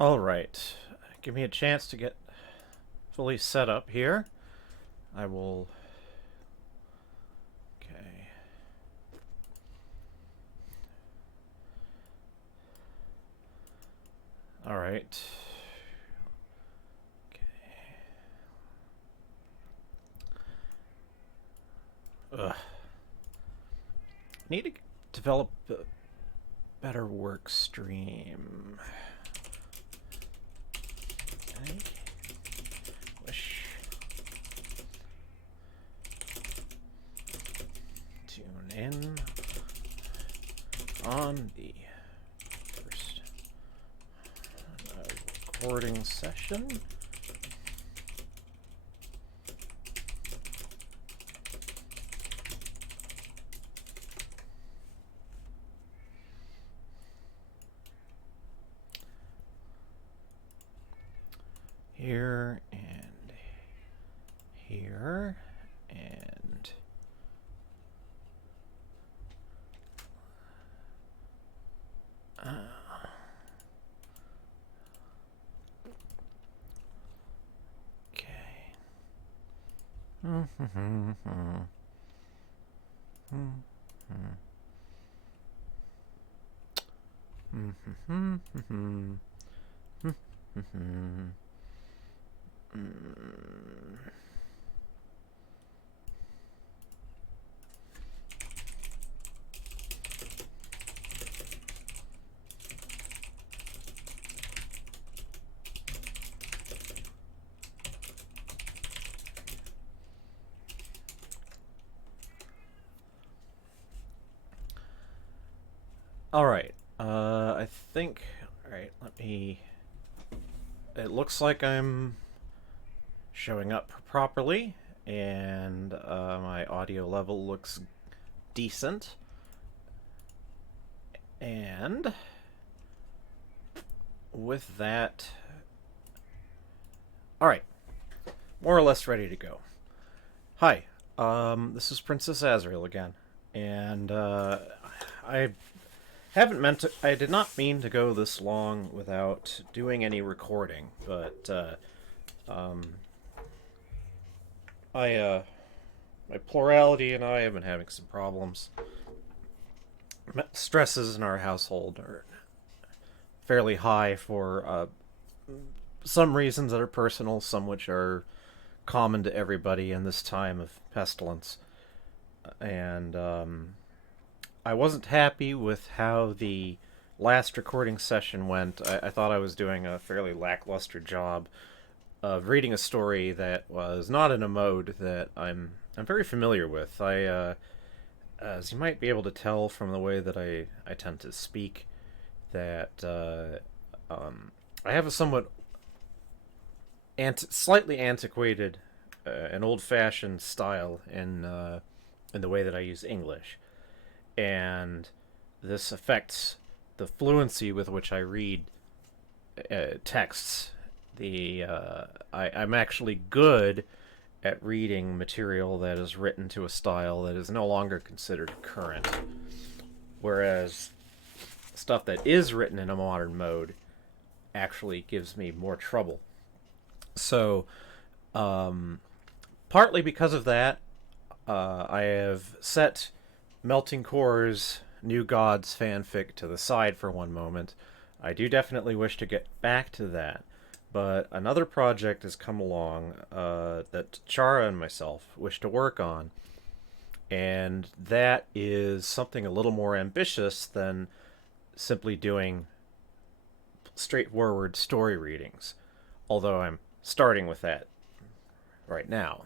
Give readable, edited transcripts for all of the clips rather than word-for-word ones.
Alright, give me a chance to get fully set up here. I will... Okay. Alright. Okay. Ugh. Need to develop a better work stream. I wish. Tune in on the first recording session. Here and here and okay. Alright, I think... Alright, let me... It looks like I'm showing up properly, and my audio level looks decent. And with that... Alright, more or less ready to go. Hi, this is Princess Azrael again, and I did not mean to go this long without doing any recording, but my plurality and I have been having some problems. Stresses in our household are fairly high for some reasons that are personal, some which are common to everybody in this time of pestilence. And I wasn't happy with how the last recording session went. I thought I was doing a fairly lackluster job of reading a story that was not in a mode that I'm very familiar with. As you might be able to tell from the way that I tend to speak, that I have a somewhat slightly antiquated and old-fashioned style in the way that I use English, and this affects the fluency with which I read texts. I'm actually good at reading material that is written to a style that is no longer considered current, whereas stuff that is written in a modern mode actually gives me more trouble. So, partly because of that, I have set MeltingCORE's New Gods fanfic to the side for one moment. I do definitely wish to get back to that, but another project has come along that Chara and myself wish to work on, and that is something a little more ambitious than simply doing straightforward story readings, although I'm starting with that right now.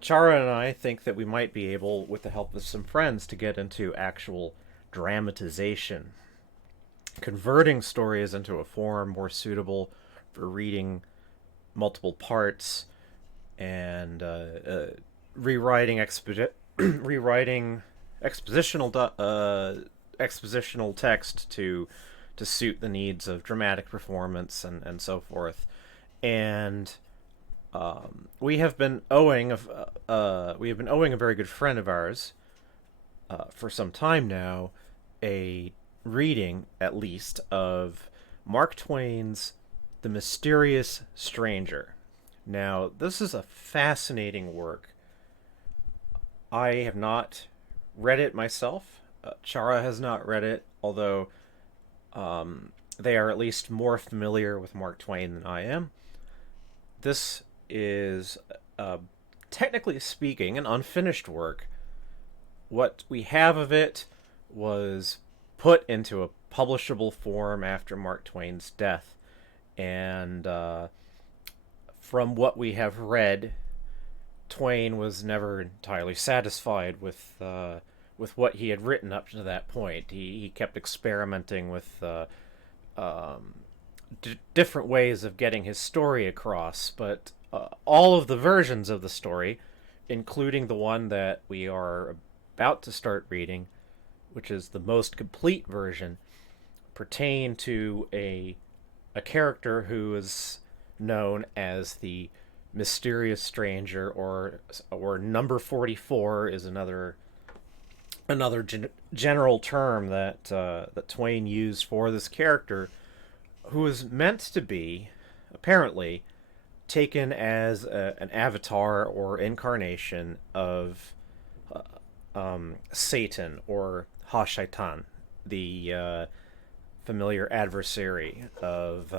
Chara and I think that we might be able, with the help of some friends, to get into actual dramatization, converting stories into a form more suitable for reading multiple parts, and rewriting rewriting expositional text to suit the needs of dramatic performance and so forth. And we have been owing a very good friend of ours for some time now a reading, at least, of Mark Twain's The Mysterious Stranger. Now, this is a fascinating work. I have not read it myself. Chara has not read it, although they are at least more familiar with Mark Twain than I am. This is, uh, technically speaking, an unfinished work. What we have of it was put into a publishable form after Mark Twain's death, and from what we have read, Twain was never entirely satisfied with what he had written up to that point. He kept experimenting with different ways of getting his story across, but all of the versions of the story, including the one that we are about to start reading, which is the most complete version, pertain to a character who is known as the mysterious stranger, or number 44 is another general term that Twain used for this character, who is meant to be, apparently, taken as an avatar or incarnation of Satan, or Ha-Shaitan, the familiar adversary of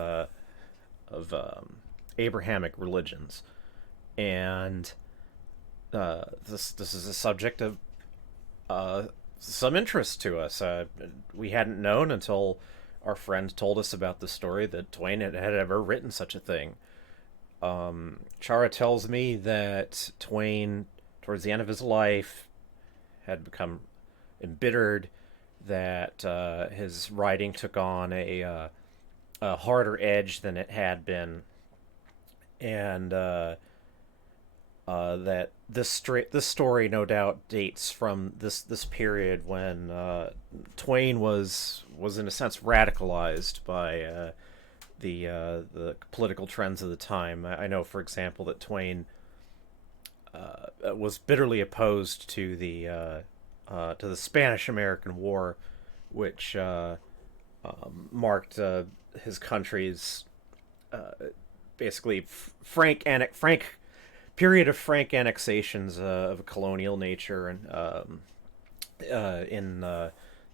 Abrahamic religions. And this is a subject of some interest to us. We hadn't known until our friend told us about the story that Twain had ever written such a thing. Chara tells me that Twain, towards the end of his life, had become embittered, that his writing took on a harder edge than it had been, and that this story no doubt dates from this period when Twain was in a sense radicalized by the political trends of the time. I know, for example, that Twain was bitterly opposed to the Spanish-American War, which marked his country's basically frank period of frank annexations of a colonial nature, and in the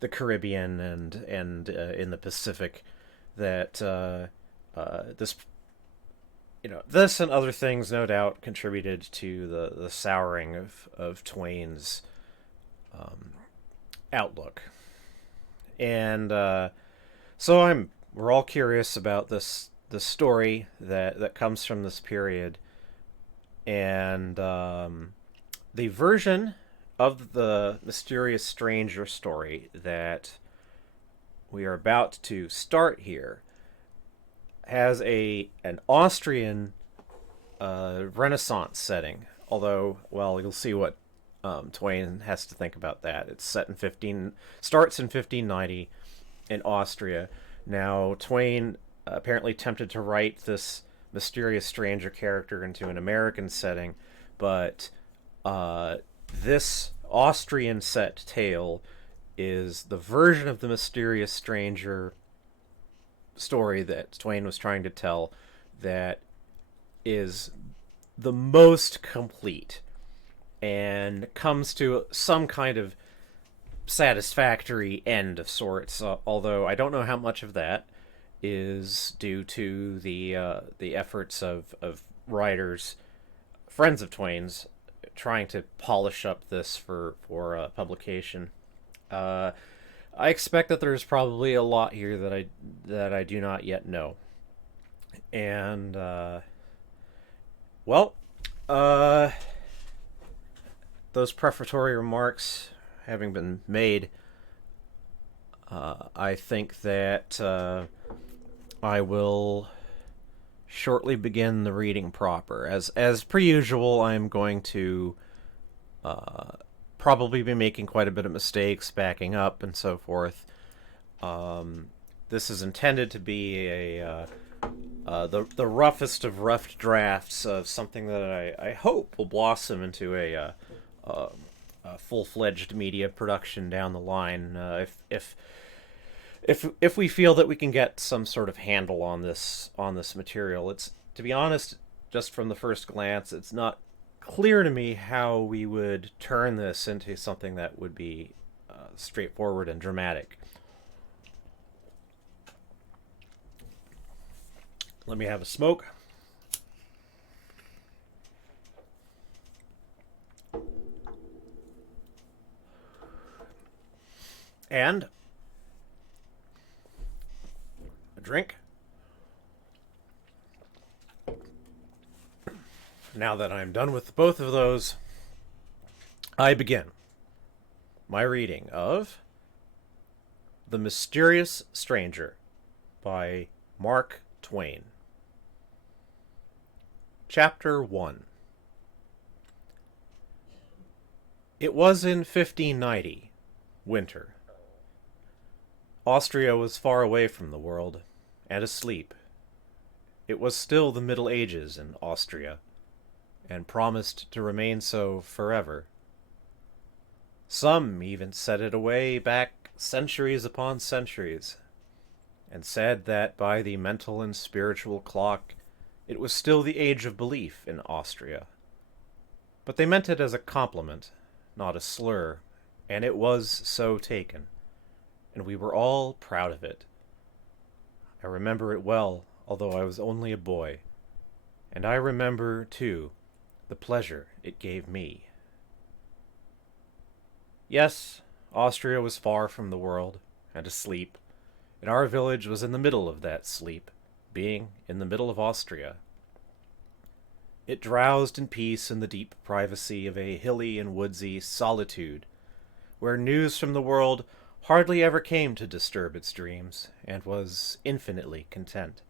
Caribbean and in the Pacific, that this this and other things no doubt contributed to the souring of Twain's outlook. And so we're all curious about the story that comes from this period, and the version of the mysterious stranger story that we are about to start here has an Austrian Renaissance setting. Although, well, you'll see what Twain has to think about that. It's starts in 1590 in Austria. Now, Twain apparently attempted to write this mysterious stranger character into an American setting, but this Austrian set tale is the version of the mysterious stranger story that Twain was trying to tell that is the most complete and comes to some kind of satisfactory end of sorts, although I don't know how much of that is due to the efforts of writers, friends of Twain's, trying to polish up this for publication. I expect that there's probably a lot here that I do not yet know, and well, those prefatory remarks having been made, I think that I will shortly begin the reading proper. As per usual, I'm going to probably be making quite a bit of mistakes, backing up, and so forth. This is intended to be the roughest of rough drafts of something that I hope will blossom into a full-fledged media production down the line. If if we feel that we can get some sort of handle on this material, it's, to be honest, just from the first glance, it's not clear to me how we would turn this into something that would be straightforward and dramatic. Let me have a smoke. And a drink. Now that I'm done with both of those, I begin my reading of The Mysterious Stranger by Mark Twain. Chapter 1. It was in 1590, winter. Austria was far away from the world, and asleep. It was still the Middle Ages in Austria, and promised to remain so forever. Some even set it away back centuries upon centuries, and said that by the mental and spiritual clock it was still the age of belief in Austria. But they meant it as a compliment, not a slur, and it was so taken, and we were all proud of it. I remember it well, although I was only a boy, and I remember, too, the pleasure it gave me. Yes, Austria was far from the world, and asleep, and our village was in the middle of that sleep, being in the middle of Austria. It drowsed in peace in the deep privacy of a hilly and woodsy solitude, where news from the world hardly ever came to disturb its dreams, and was infinitely content.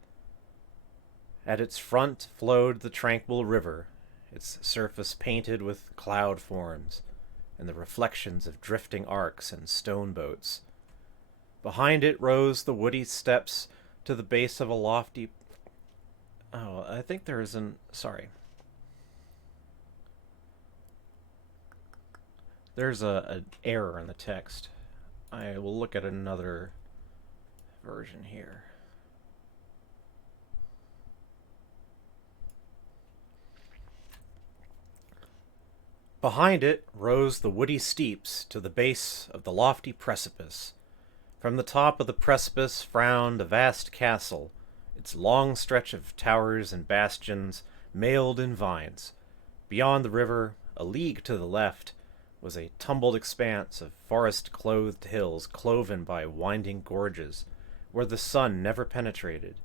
At its front flowed the tranquil river, its surface painted with cloud forms, and the reflections of drifting arcs and stone boats. Behind it rose the woody steps to the base of a lofty... Oh, I think there is an... Sorry. There's an error in the text. I will look at another version here. Behind it rose the woody steeps to the base of the lofty precipice. From the top of the precipice frowned a vast castle, its long stretch of towers and bastions mailed in vines. Beyond the river, a league to the left, was a tumbled expanse of forest-clothed hills cloven by winding gorges, where the sun never penetrated.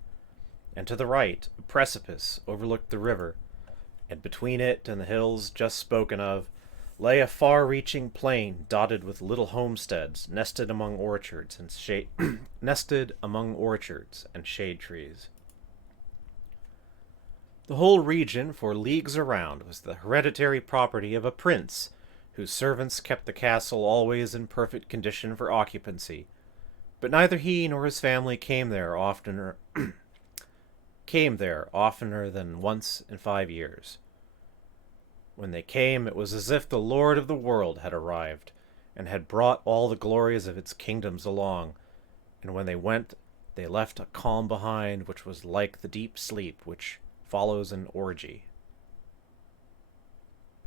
And to the right, a precipice overlooked the river, and between it and the hills just spoken of lay a far-reaching plain dotted with little homesteads nested among orchards and shade trees. The whole region for leagues around was the hereditary property of a prince, whose servants kept the castle always in perfect condition for occupancy, but neither he nor his family came there oftener than once in 5 years. When they came, it was as if the Lord of the world had arrived, and had brought all the glories of its kingdoms along, and when they went, they left a calm behind which was like the deep sleep which follows an orgy.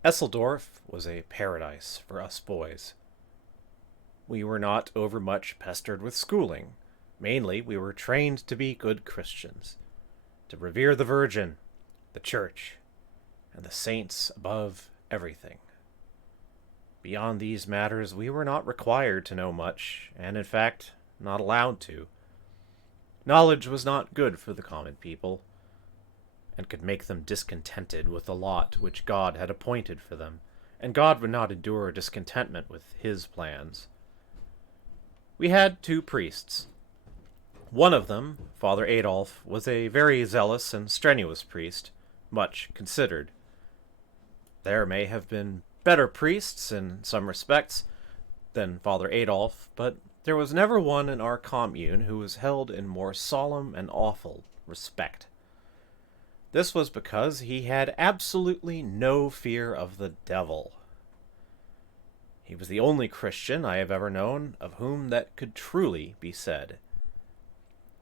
Esseldorf was a paradise for us boys. We were not overmuch pestered with schooling. Mainly, we were trained to be good Christians, to revere the Virgin, the Church, and the saints above everything. Beyond these matters, we were not required to know much, and in fact, not allowed to. Knowledge was not good for the common people, and could make them discontented with the lot which God had appointed for them, and God would not endure discontentment with his plans. We had 2 priests. One of them, Father Adolf, was a very zealous and strenuous priest, much considered. There may have been better priests in some respects than Father Adolf, but there was never one in our commune who was held in more solemn and awful respect. This was because he had absolutely no fear of the devil. He was the only Christian I have ever known of whom that could truly be said.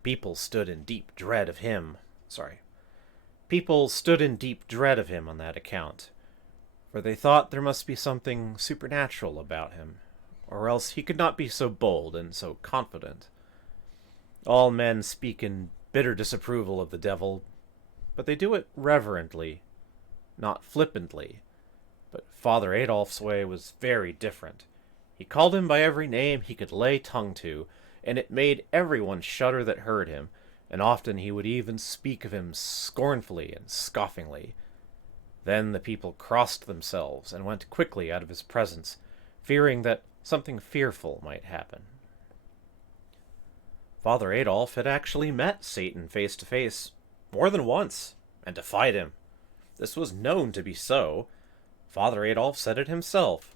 People stood in deep dread of him. People stood in deep dread of him on that account, for they thought there must be something supernatural about him, or else he could not be so bold and so confident. All men speak in bitter disapproval of the devil, but they do it reverently, not flippantly. But Father Adolf's way was very different. He called him by every name he could lay tongue to, and it made everyone shudder that heard him, and often he would even speak of him scornfully and scoffingly. Then the people crossed themselves and went quickly out of his presence, fearing that something fearful might happen. Father Adolf had actually met Satan face to face more than once, and defied him. This was known to be so. Father Adolf said it himself.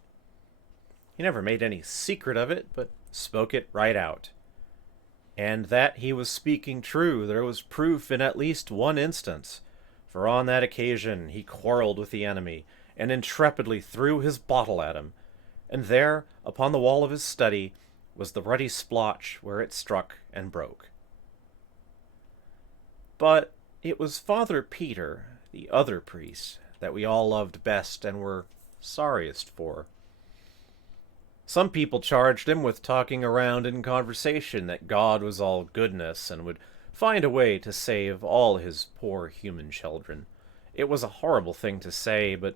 He never made any secret of it, but spoke it right out. And that he was speaking true there was proof in at least one instance, for on that occasion he quarreled with the enemy, and intrepidly threw his bottle at him, and there, upon the wall of his study, was the ruddy splotch where it struck and broke. But it was Father Peter, the other priest, that we all loved best and were sorriest for. Some people charged him with talking around in conversation that God was all goodness and would find a way to save all his poor human children. It was a horrible thing to say, but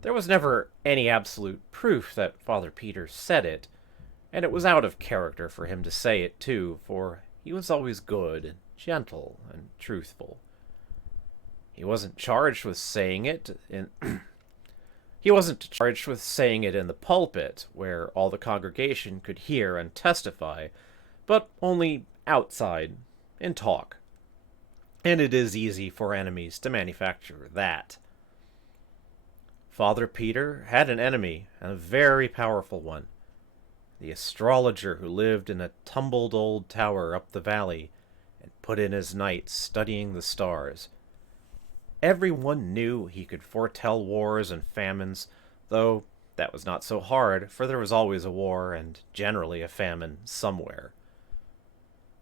there was never any absolute proof that Father Peter said it, and it was out of character for him to say it too, for he was always good and gentle and truthful. He wasn't charged with saying it in He wasn't charged with saying it in the pulpit, where all the congregation could hear and testify, but only outside, in talk. And it is easy for enemies to manufacture that. Father Peter had an enemy, and a very powerful one. The astrologer who lived in a tumbled old tower up the valley, and put in his nights studying the stars. Everyone knew he could foretell wars and famines, though that was not so hard, for there was always a war and generally a famine somewhere.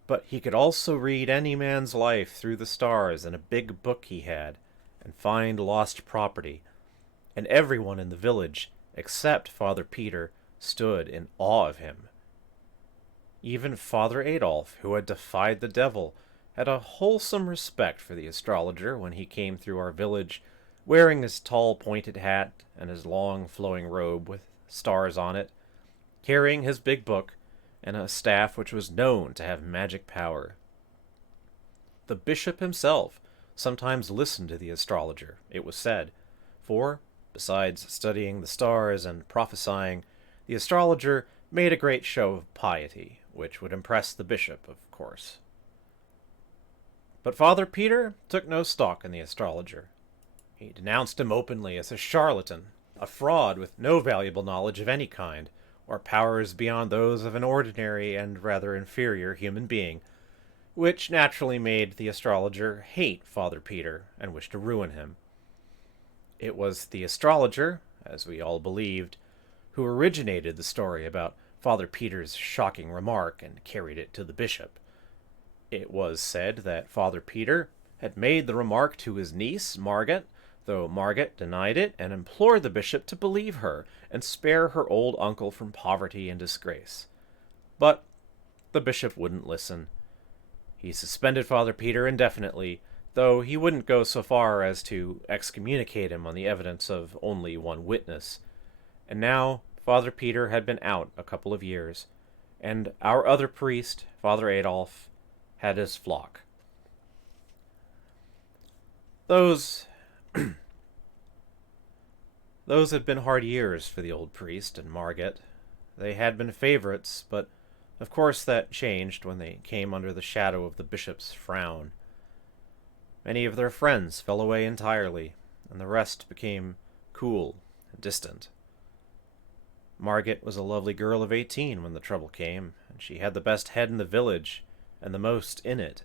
But he could also read any man's life through the stars in a big book he had, and find lost property, and everyone in the village, except Father Peter, stood in awe of him. Even Father Adolf, who had defied the devil, had a wholesome respect for the astrologer when he came through our village, wearing his tall pointed hat and his long flowing robe with stars on it, carrying his big book and a staff which was known to have magic power. The bishop himself sometimes listened to the astrologer, it was said, for, besides studying the stars and prophesying, the astrologer made a great show of piety, which would impress the bishop, of course. But Father Peter took no stock in the astrologer. He denounced him openly as a charlatan, a fraud with no valuable knowledge of any kind, or powers beyond those of an ordinary and rather inferior human being, which naturally made the astrologer hate Father Peter and wish to ruin him. It was the astrologer, as we all believed, who originated the story about Father Peter's shocking remark and carried it to the bishop. It was said that Father Peter had made the remark to his niece, Margaret, though Margaret denied it and implored the bishop to believe her and spare her old uncle from poverty and disgrace. But the bishop wouldn't listen. He suspended Father Peter indefinitely, though he wouldn't go so far as to excommunicate him on the evidence of only one witness. And now Father Peter had been out a couple of years, and our other priest, Father Adolf, had his flock. Those had been hard years for the old priest and Margaret. They had been favorites, but of course that changed when they came under the shadow of the bishop's frown. Many of their friends fell away entirely, and the rest became cool and distant. Margaret was a lovely girl of 18 when the trouble came, and she had the best head in the village, and the most in it.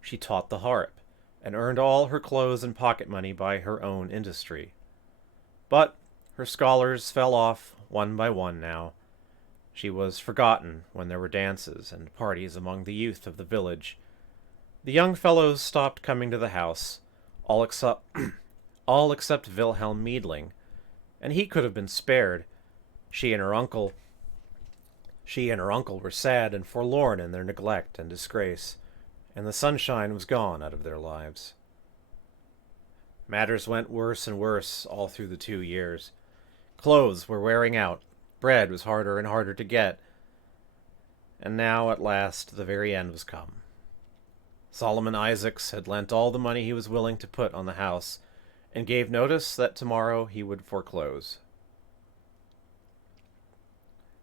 She taught the harp, and earned all her clothes and pocket money by her own industry. But her scholars fell off one by one now. She was forgotten when there were dances and parties among the youth of the village. The young fellows stopped coming to the house, all except all except Wilhelm Meidling, and he could have been spared. She and her uncle she and her uncle were sad and forlorn in their neglect and disgrace, and the sunshine was gone out of their lives. Matters went worse and worse all through the 2 years. Clothes were wearing out, bread was harder and harder to get, and now at last the very end was come. Solomon Isaacs had lent all the money he was willing to put on the house, and gave notice that tomorrow he would foreclose.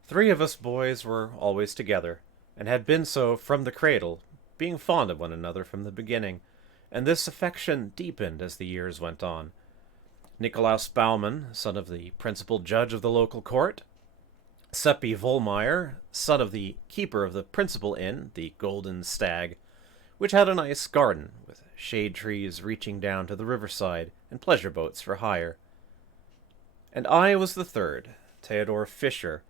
3 of us boys were always together, and had been so from the cradle, being fond of one another from the beginning, and this affection deepened as the years went on. Nikolaus Baumann, son of the principal judge of the local court, Seppi Vollmeyer, son of the keeper of the principal inn, the Golden Stag, which had a nice garden, with shade trees reaching down to the riverside, and pleasure boats for hire. And I was the third, Theodor Fischer,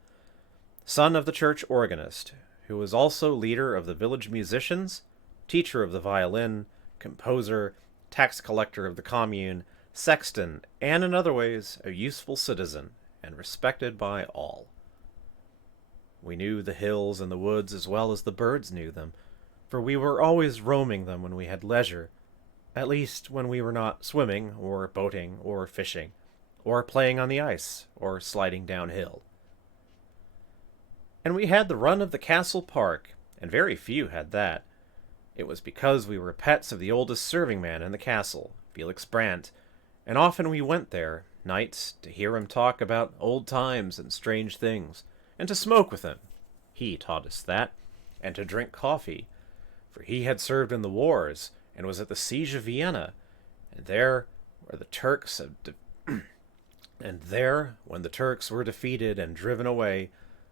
son of the church organist, who was also leader of the village musicians, teacher of the violin, composer, tax collector of the commune, sexton, and in other ways a useful citizen, and respected by all. We knew the hills and the woods as well as the birds knew them, for we were always roaming them when we had leisure, at least when we were not swimming, or boating, or fishing, or playing on the ice, or sliding downhill. And we had the run of the castle park, and very few had that. It was because we were pets of the oldest serving man in the castle, Felix Brandt, and often we went there, nights, to hear him talk about old times and strange things, and to smoke with him. He taught us that, and to drink coffee, for he had served in the wars, and was at the siege of Vienna, and there, where the Turks and there, when the Turks were defeated and driven away,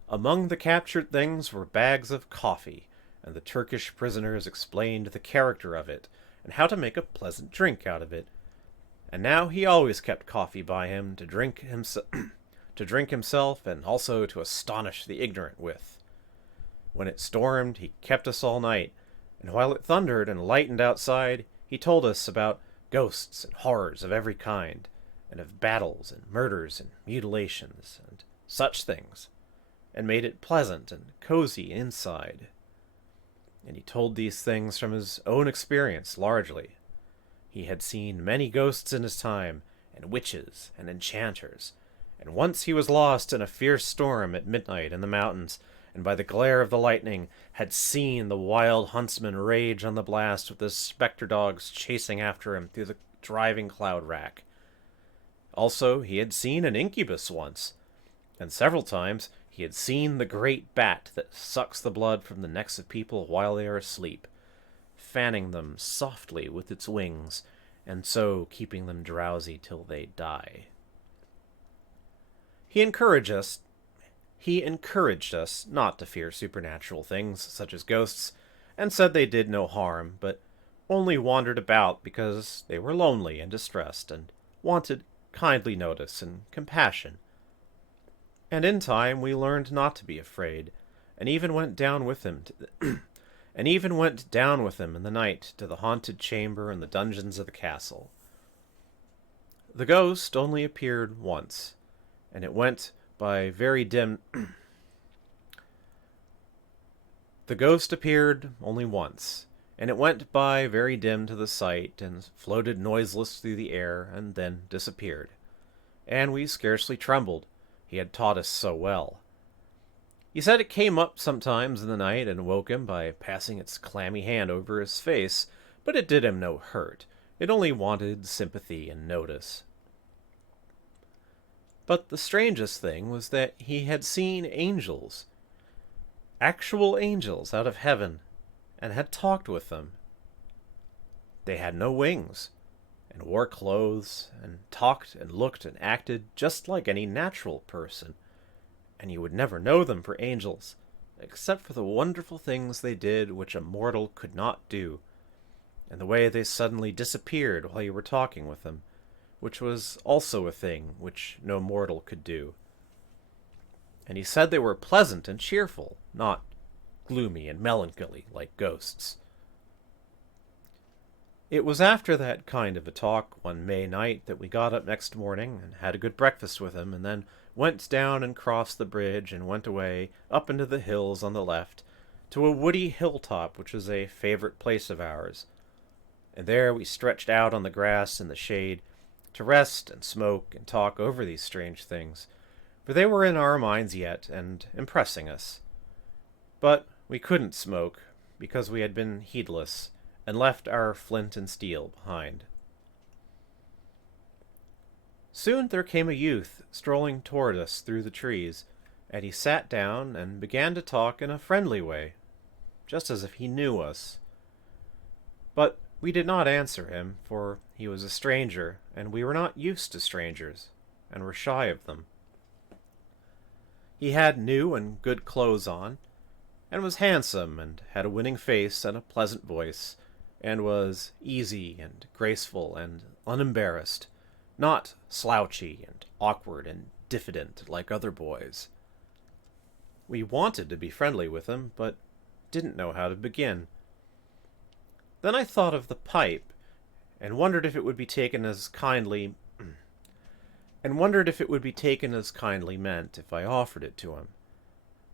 among the captured things were bags of coffee, and the Turkish prisoners explained the character of it, and how to make a pleasant drink out of it. And now he always kept coffee by him to drink himself, and also to astonish the ignorant with. When it stormed, he kept us all night, and while it thundered and lightened outside, he told us about ghosts and horrors of every kind, and of battles and murders and mutilations and such things, and made it pleasant and cozy inside. And he told these things from his own experience largely. He had seen many ghosts in his time, and witches and enchanters, and once he was lost in a fierce storm at midnight in the mountains, and by the glare of the lightning had seen the wild huntsman rage on the blast with the spectre dogs chasing after him through the driving cloud rack. Also, he had seen an incubus once, and several times he had seen the great bat that sucks the blood from the necks of people while they are asleep, fanning them softly with its wings, and so keeping them drowsy till they die. He encouraged us not to fear supernatural things, such as ghosts, and said they did no harm, but only wandered about because they were lonely and distressed, and wanted kindly notice and compassion. And in time we learned not to be afraid, and even went down with him in the night to the haunted chamber and the dungeons of the castle. The ghost only appeared once, and it went by very dim The ghost appeared only once, and it went by very dim to the sight, and floated noiseless through the air, and then disappeared. And we scarcely trembled, he had taught us so well. He said it came up sometimes in the night and woke him by passing its clammy hand over his face, but it did him no hurt. It only wanted sympathy and notice. But the strangest thing was that he had seen angels, actual angels out of heaven, and had talked with them. They had no wings, and wore clothes, and talked and looked and acted just like any natural person, and you would never know them for angels, except for the wonderful things they did which a mortal could not do, and the way they suddenly disappeared while you were talking with them, which was also a thing which no mortal could do. and he said they were pleasant and cheerful, not gloomy and melancholy like ghosts. It was after that kind of a talk one May night that we got up next morning and had a good breakfast with him, and then went down and crossed the bridge and went away up into the hills on the left to a woody hilltop which was a favorite place of ours. And there we stretched out on the grass in the shade to rest and smoke and talk over these strange things, for they were in our minds yet and impressing us. But we couldn't smoke because we had been heedless and left our flint and steel behind. Soon there came a youth strolling toward us through the trees, and he sat down and began to talk in a friendly way, just as if he knew us. But we did not answer him, for he was a stranger, and we were not used to strangers, and were shy of them. He had new and good clothes on, and was handsome, and had a winning face and a pleasant voice, and was easy and graceful and unembarrassed, not slouchy and awkward and diffident like other boys. We wanted to be friendly with him, but didn't know how to begin. Then I thought of the pipe, and wondered if it would be taken as kindly meant if I offered it to him.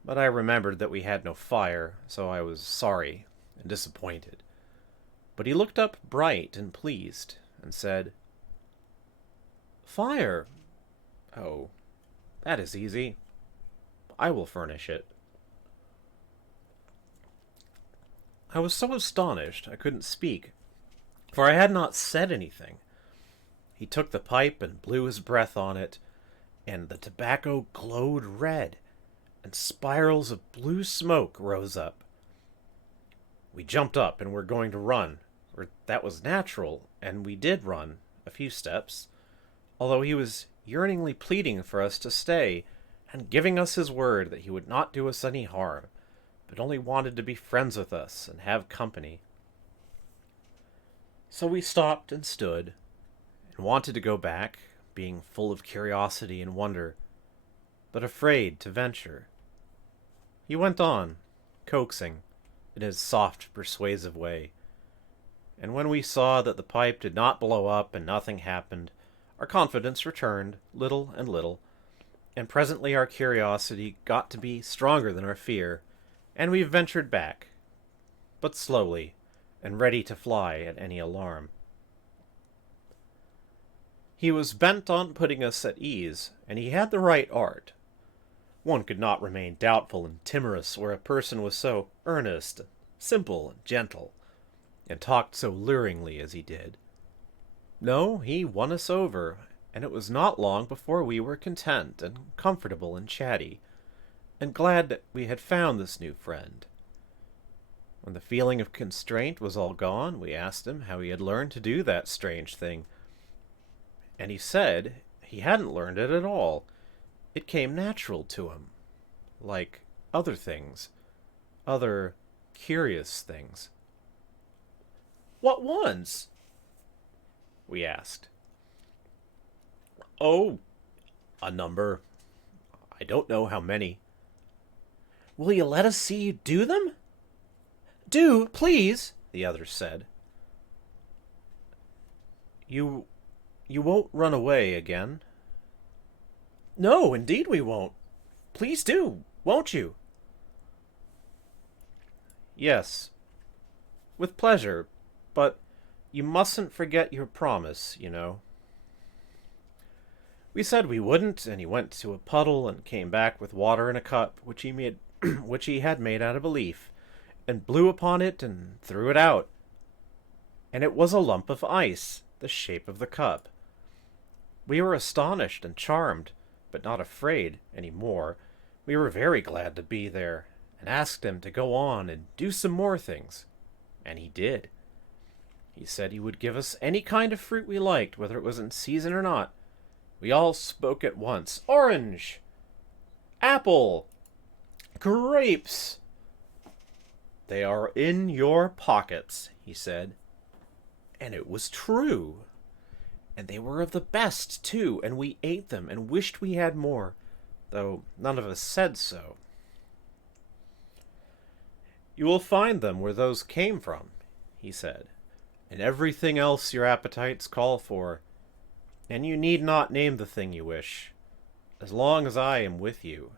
But I remembered that we had no fire, so I was sorry and disappointed. But he looked up bright and pleased, and said, "Fire? Oh, that is easy. I will furnish it." I was so astonished I couldn't speak, for I had not said anything. He took the pipe and blew his breath on it, and the tobacco glowed red, and spirals of blue smoke rose up. We jumped up and were going to run, for that was natural, and we did run a few steps, although he was yearningly pleading for us to stay, and giving us his word that he would not do us any harm, but only wanted to be friends with us and have company. So we stopped and stood, and wanted to go back, being full of curiosity and wonder, but afraid to venture. He went on, coaxing, in his soft, persuasive way, and when we saw that the pipe did not blow up and nothing happened, our confidence returned, little and little, and presently our curiosity got to be stronger than our fear, and we ventured back, but slowly, and ready to fly at any alarm. He was bent on putting us at ease, and he had the right art. One could not remain doubtful and timorous where a person was so earnest, simple, and gentle, and talked so luringly as he did. No, he won us over, and it was not long before we were content and comfortable and chatty, and glad that we had found this new friend. When the feeling of constraint was all gone, we asked him how he had learned to do that strange thing, and he said he hadn't learned it at all. It came natural to him, like other things, other curious things. "What ones?" we asked. "Oh, a number. I don't know how many." "Will you let us see you do them?" "Do, please," the others said. You won't run away again?" "No, indeed we won't. Please do, won't you?" "Yes, with pleasure, but you mustn't forget your promise, you know." We said we wouldn't, and he went to a puddle and came back with water in a cup which he had made out of a leaf, and blew upon it and threw it out. And it was a lump of ice, the shape of the cup. We were astonished and charmed, but not afraid any more. We were very glad to be there, and asked him to go on and do some more things. And he did. He said he would give us any kind of fruit we liked, whether it was in season or not. We all spoke at once. "Orange! Apple! Grapes! They are in your pockets," he said. And it was true. And they were of the best, too, and we ate them and wished we had more. though none of us said so. "You will find them where those came from," he said, "and everything else your appetites call for. And you need not name the thing you wish. As long as I am with you,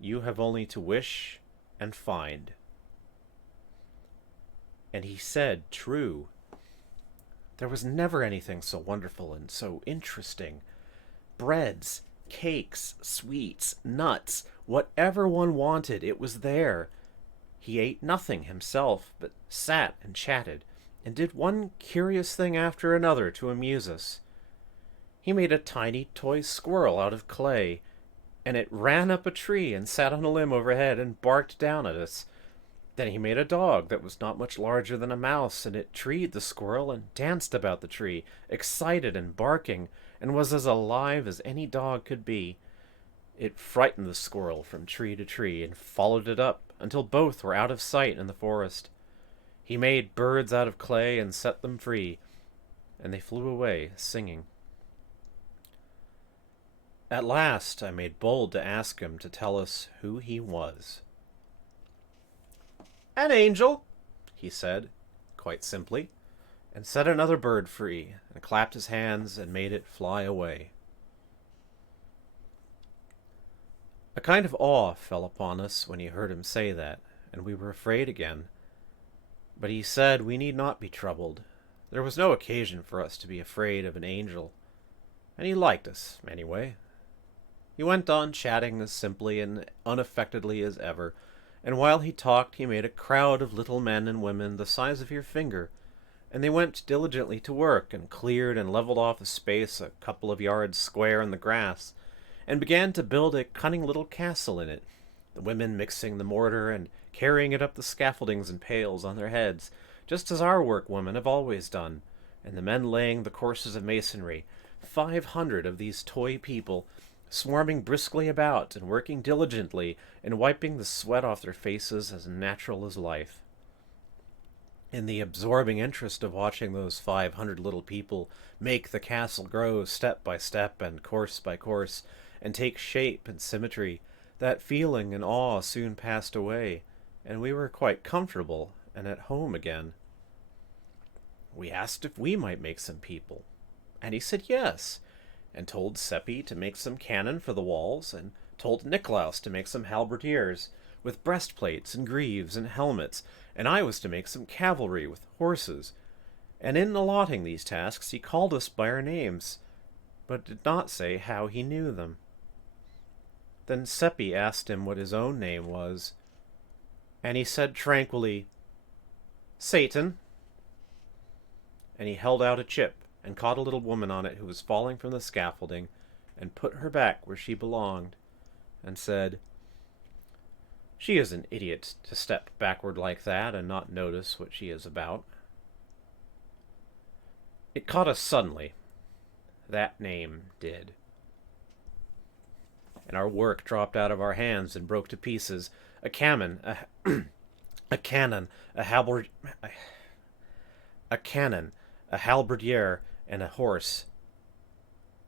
you have only to wish and find." And he said true. There was never anything so wonderful and so interesting. Breads, cakes, sweets, nuts, whatever one wanted, it was there. He ate nothing himself, but sat and chatted, and did one curious thing after another to amuse us. He made a tiny toy squirrel out of clay, and it ran up a tree and sat on a limb overhead and barked down at us. Then he made a dog that was not much larger than a mouse, and it treed the squirrel and danced about the tree, excited and barking, and was as alive as any dog could be. It frightened the squirrel from tree to tree and followed it up until both were out of sight in the forest. He made birds out of clay and set them free, and they flew away singing. At last I made bold to ask him to tell us who he was. "An angel," he said, quite simply, and set another bird free, and clapped his hands and made it fly away. A kind of awe fell upon us when he heard him say that, and we were afraid again. But he said we need not be troubled. There was no occasion for us to be afraid of an angel, and he liked us, anyway. He went on chatting as simply and unaffectedly as ever, and while he talked he made a crowd of little men and women the size of your finger, and they went diligently to work and cleared and leveled off a space a couple of yards square in the grass, and began to build a cunning little castle in it, the women mixing the mortar and carrying it up the scaffoldings and pails on their heads, just as our workwomen have always done, and the men laying the courses of masonry, 500 of these toy people, swarming briskly about and working diligently and wiping the sweat off their faces as natural as life. In the absorbing interest of watching those 500 little people make the castle grow step by step and course by course, and take shape and symmetry, that feeling and awe soon passed away, and we were quite comfortable and at home again. We asked if we might make some people, and he said yes, and told Seppi to make some cannon for the walls, and told Niklaus to make some halberdiers, with breastplates and greaves and helmets, and I was to make some cavalry with horses. And in allotting these tasks he called us by our names, but did not say how he knew them. Then Seppi asked him what his own name was, and he said tranquilly, "Satan." And he held out a chip, and caught a little woman on it who was falling from the scaffolding, and put her back where she belonged, and said, "She is an idiot to step backward like that and not notice what she is about." It caught us suddenly. That name did. And our work dropped out of our hands and broke to pieces. A cannon, a cannon, a halberdier, and a horse.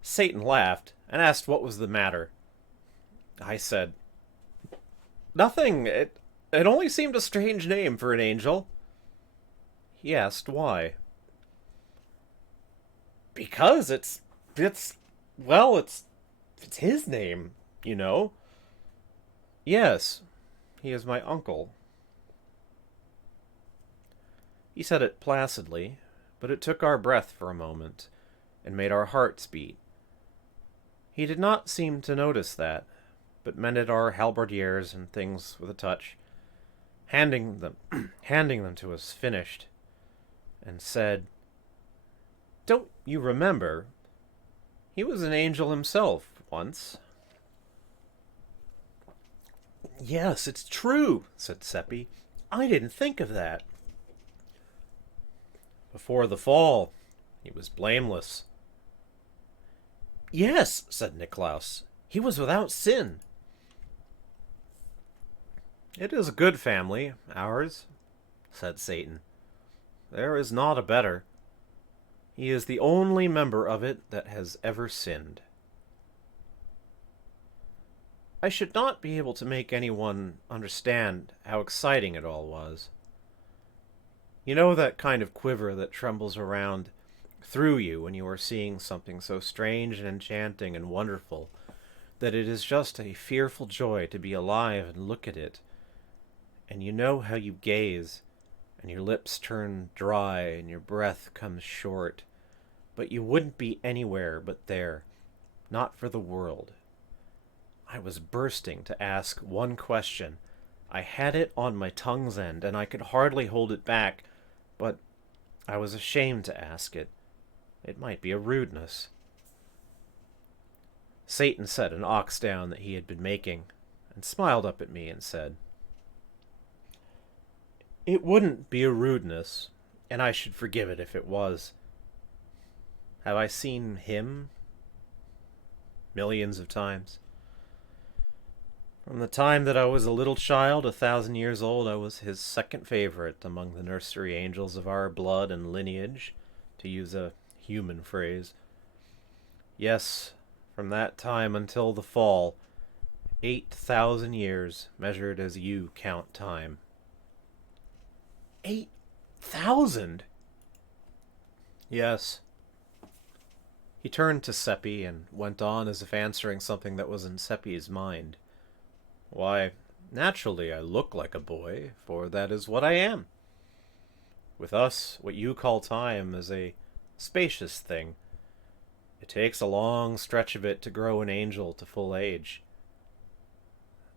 Satan laughed and asked what was the matter. I said, "Nothing. It only seemed a strange name for an angel." He asked why. "Because it's his name, you know." "Yes, he is my uncle." He said it placidly, but it took our breath for a moment, and made our hearts beat. He did not seem to notice that, but mended our halberdiers and things with a touch, handing them to us finished, and said, "Don't you remember? He was an angel himself once." "Yes, it's true," said Seppi. "I didn't think of that." "Before the fall, he was blameless." "Yes," said Niklaus. "He was without sin." "It is a good family, ours," said Satan. "There is not a better. He is the only member of it that has ever sinned." I should not be able to make anyone understand how exciting it all was. You know that kind of quiver that trembles around through you when you are seeing something so strange and enchanting and wonderful that it is just a fearful joy to be alive and look at it. And you know how you gaze, and your lips turn dry and your breath comes short, but you wouldn't be anywhere but there, not for the world. I was bursting to ask one question. I had it on my tongue's end, and I could hardly hold it back, but I was ashamed to ask it. It might be a rudeness. Satan set an ox down that he had been making, and smiled up at me and said, "It wouldn't be a rudeness, and I should forgive it if it was. Have I seen him? Millions of times. From the time that I was a little child, 1,000 years old, I was his second favorite among the nursery angels of our blood and lineage, to use a human phrase. Yes, from that time until the fall, 8,000 years measured as you count time." 8,000? Yes. He turned to Seppi and went on as if answering something that was in Seppi's mind. "Why, naturally I look like a boy, for that is what I am. With us, what you call time is a spacious thing. It takes a long stretch of it to grow an angel to full age."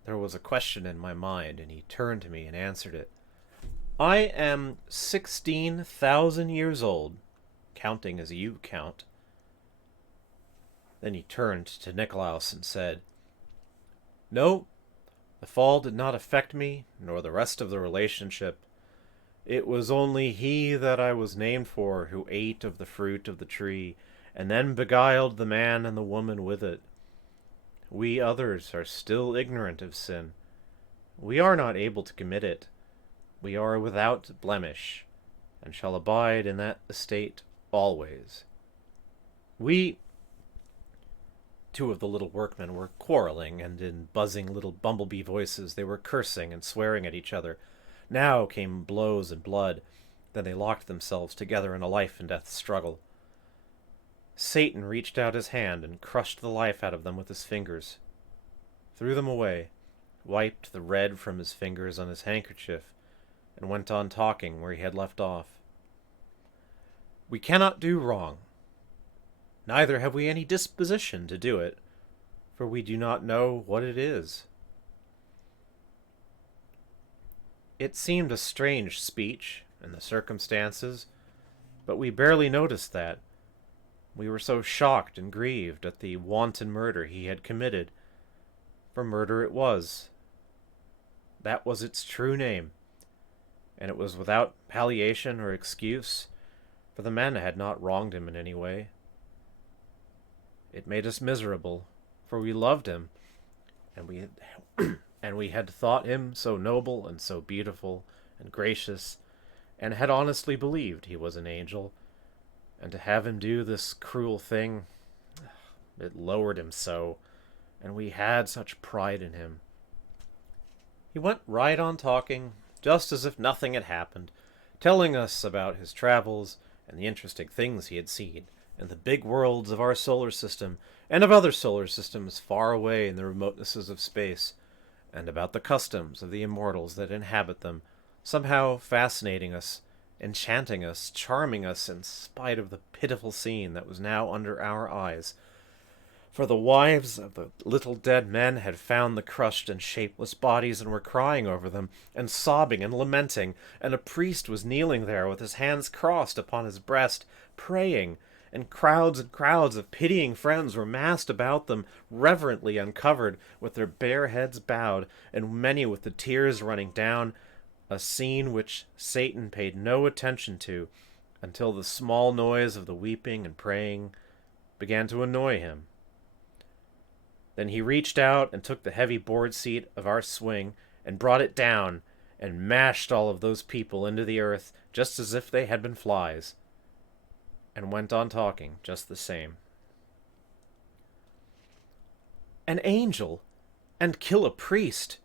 There was a question in my mind, and he turned to me and answered it. "I am 16,000 years old, counting as you count." Then he turned to Nikolaus and said, "No, the fall did not affect me, nor the rest of the relationship. It was only he that I was named for who ate of the fruit of the tree, and then beguiled the man and the woman with it. We others are still ignorant of sin. We are not able to commit it. We are without blemish, and shall abide in that estate always. We..." Two of the little workmen were quarreling, and in buzzing little bumblebee voices they were cursing and swearing at each other. Now came blows and blood. Then they locked themselves together in a life-and-death struggle. Satan reached out his hand and crushed the life out of them with his fingers, threw them away, wiped the red from his fingers on his handkerchief, and went on talking where he had left off. "We cannot do wrong. Neither have we any disposition to do it, for we do not know what it is." It seemed a strange speech in the circumstances, but we barely noticed that. We were so shocked and grieved at the wanton murder he had committed, for murder it was. That was its true name, and it was without palliation or excuse, for the men had not wronged him in any way. It made us miserable, for we loved him, and we had thought him so noble and so beautiful and gracious, and had honestly believed he was an angel, and to have him do this cruel thing, it lowered him so, and we had such pride in him. He went right on talking, just as if nothing had happened, telling us about his travels and the interesting things he had seen, and the big worlds of our solar system, and of other solar systems far away in the remotenesses of space, and about the customs of the immortals that inhabit them, somehow fascinating us, enchanting us, charming us in spite of the pitiful scene that was now under our eyes. For the wives of the little dead men had found the crushed and shapeless bodies and were crying over them, and sobbing and lamenting, and a priest was kneeling there with his hands crossed upon his breast, praying, and crowds of pitying friends were massed about them, reverently uncovered, with their bare heads bowed, and many with the tears running down, a scene which Satan paid no attention to, until the small noise of the weeping and praying began to annoy him. Then he reached out and took the heavy board seat of our swing and brought it down and mashed all of those people into the earth just as if they had been flies, and went on talking just the same. "An angel! And kill a priest,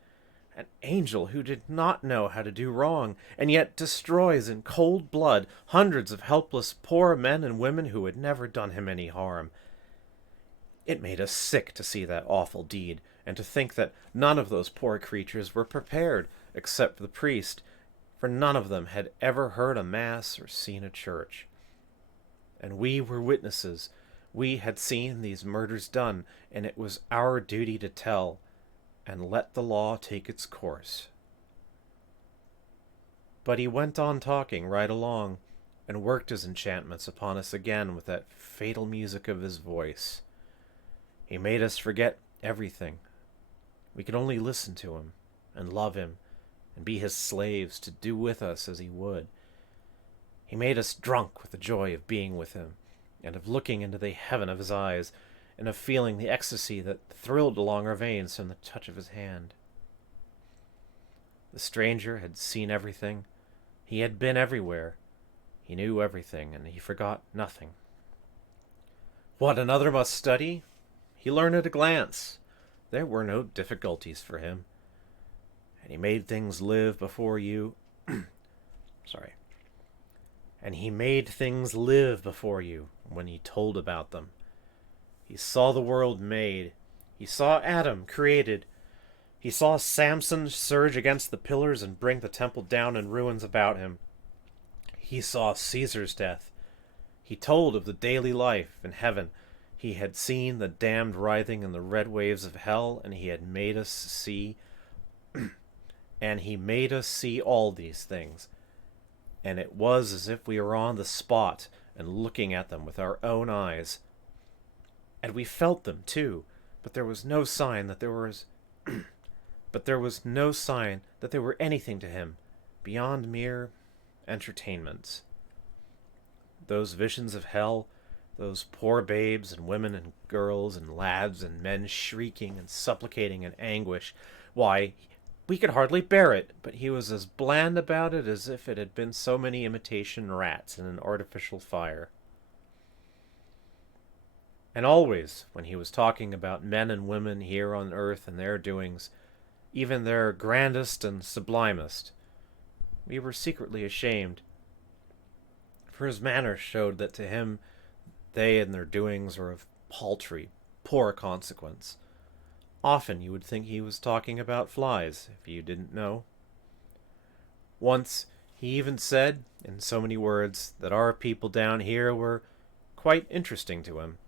an angel who did not know how to do wrong, and yet destroys in cold blood hundreds of helpless poor men and women who had never done him any harm. It made us sick to see that awful deed, and to think that none of those poor creatures were prepared, except the priest, for none of them had ever heard a mass or seen a church. And we were witnesses. We had seen these murders done, and it was our duty to tell, and let the law take its course. But he went on talking right along, and worked his enchantments upon us again with that fatal music of his voice. He made us forget everything. We could only listen to him, and love him, and be his slaves to do with us as he would. He made us drunk with the joy of being with him, and of looking into the heaven of his eyes, and of feeling the ecstasy that thrilled along our veins from the touch of his hand. The stranger had seen everything. He had been everywhere. He knew everything, and he forgot nothing. What another must study, he learned at a glance. There were no difficulties for him. And he made things live before you. Sorry. And he made things live before you when he told about them. He saw the world made. He saw Adam created. He saw Samson surge against the pillars and bring the temple down in ruins about him. He saw Caesar's death. He told of the daily life in heaven. He had seen the damned writhing in the red waves of hell, and he had made us see, and he made us see all these things. And it was as if we were on the spot and looking at them with our own eyes. And we felt them too, but there was no sign that there was they were anything to him beyond mere entertainments. Those visions of hell, those poor babes and women and girls and lads and men shrieking and supplicating in anguish, why, we could hardly bear it, but he was as bland about it as if it had been so many imitation rats in an artificial fire. And always, when he was talking about men and women here on earth and their doings, even their grandest and sublimest, we were secretly ashamed, for his manner showed that to him they and their doings were of paltry, poor consequence. Often you would think he was talking about flies, if you didn't know. Once he even said, in so many words, that our people down here were quite interesting to him,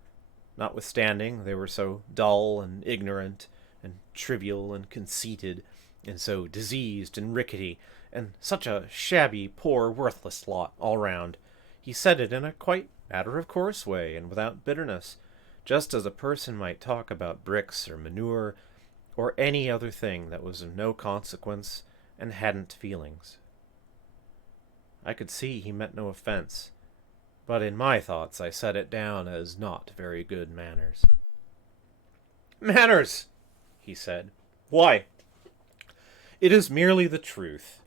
notwithstanding they were so dull and ignorant and trivial and conceited, and so diseased and rickety, and such a shabby, poor, worthless lot all round. He said it in a quite matter-of-course way, and without bitterness, just as a person might talk about bricks or manure, or any other thing that was of no consequence and hadn't feelings. I could see he meant no offense, but in my thoughts I set it down as not very good manners. "Manners!" he said. "Why? It is merely the truth,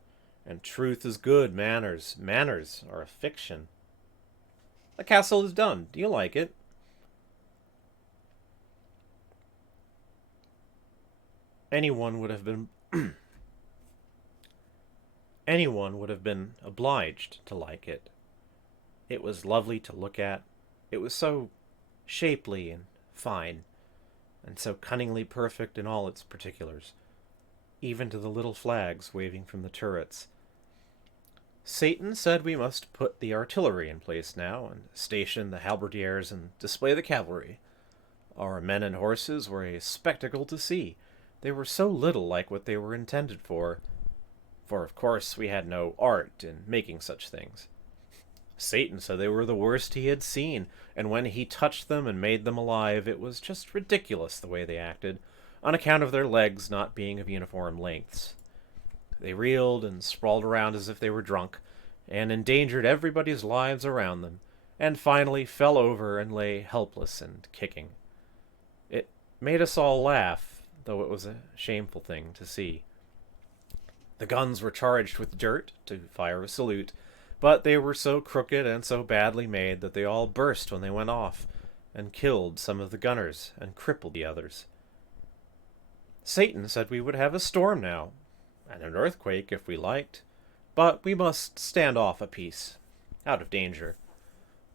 and truth is good manners. Manners are a fiction. The castle is done. Do you like it?" Anyone would have been obliged to like it. It was lovely to look at. It was so shapely and fine, and so cunningly perfect in all its particulars, even to the little flags waving from the turrets. Satan said we must put the artillery in place now, and station the halberdiers and display the cavalry. Our men and horses were a spectacle to see. They were so little like what they were intended for of course we had no art in making such things. Satan said they were the worst he had seen, and when he touched them and made them alive, it was just ridiculous the way they acted, on account of their legs not being of uniform lengths. They reeled and sprawled around as if they were drunk, and endangered everybody's lives around them, and finally fell over and lay helpless and kicking. It made us all laugh, though it was a shameful thing to see. The guns were charged with dirt to fire a salute, but they were so crooked and so badly made that they all burst when they went off, and killed some of the gunners and crippled the others. Satan said we would have a storm now, and an earthquake if we liked, but we must stand off a piece, out of danger.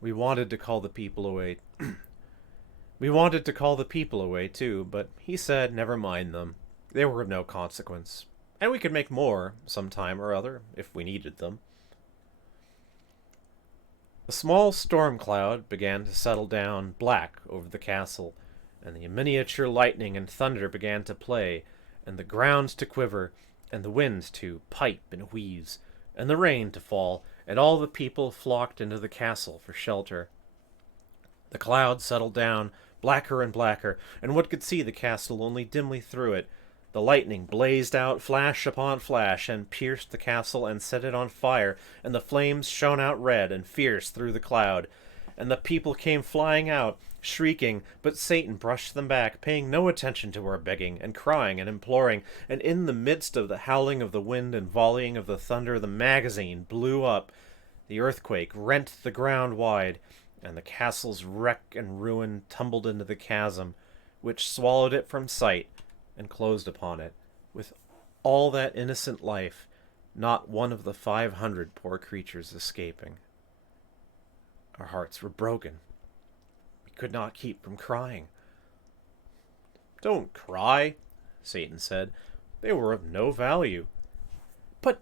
We wanted to call the people away. We wanted to call the people away, too, but he said never mind them. They were of no consequence, and we could make more, some time or other, if we needed them. A small storm cloud began to settle down black over the castle, and the miniature lightning and thunder began to play, and the ground to quiver, and the wind to pipe and wheeze, and the rain to fall, and all the people flocked into the castle for shelter. The cloud settled down, blacker and blacker, and one could see the castle only dimly through it. The lightning blazed out flash upon flash, and pierced the castle and set it on fire, and the flames shone out red and fierce through the cloud. And the people came flying out, shrieking, but Satan brushed them back, paying no attention to our begging, and crying and imploring, and in the midst of the howling of the wind and volleying of the thunder, the magazine blew up. The earthquake rent the ground wide, and the castle's wreck and ruin tumbled into the chasm, which swallowed it from sight and closed upon it, with all that innocent life, not one of the 500 poor creatures escaping. Our hearts were broken. We could not keep from crying. "Don't cry," Satan said. "They were of no value." "But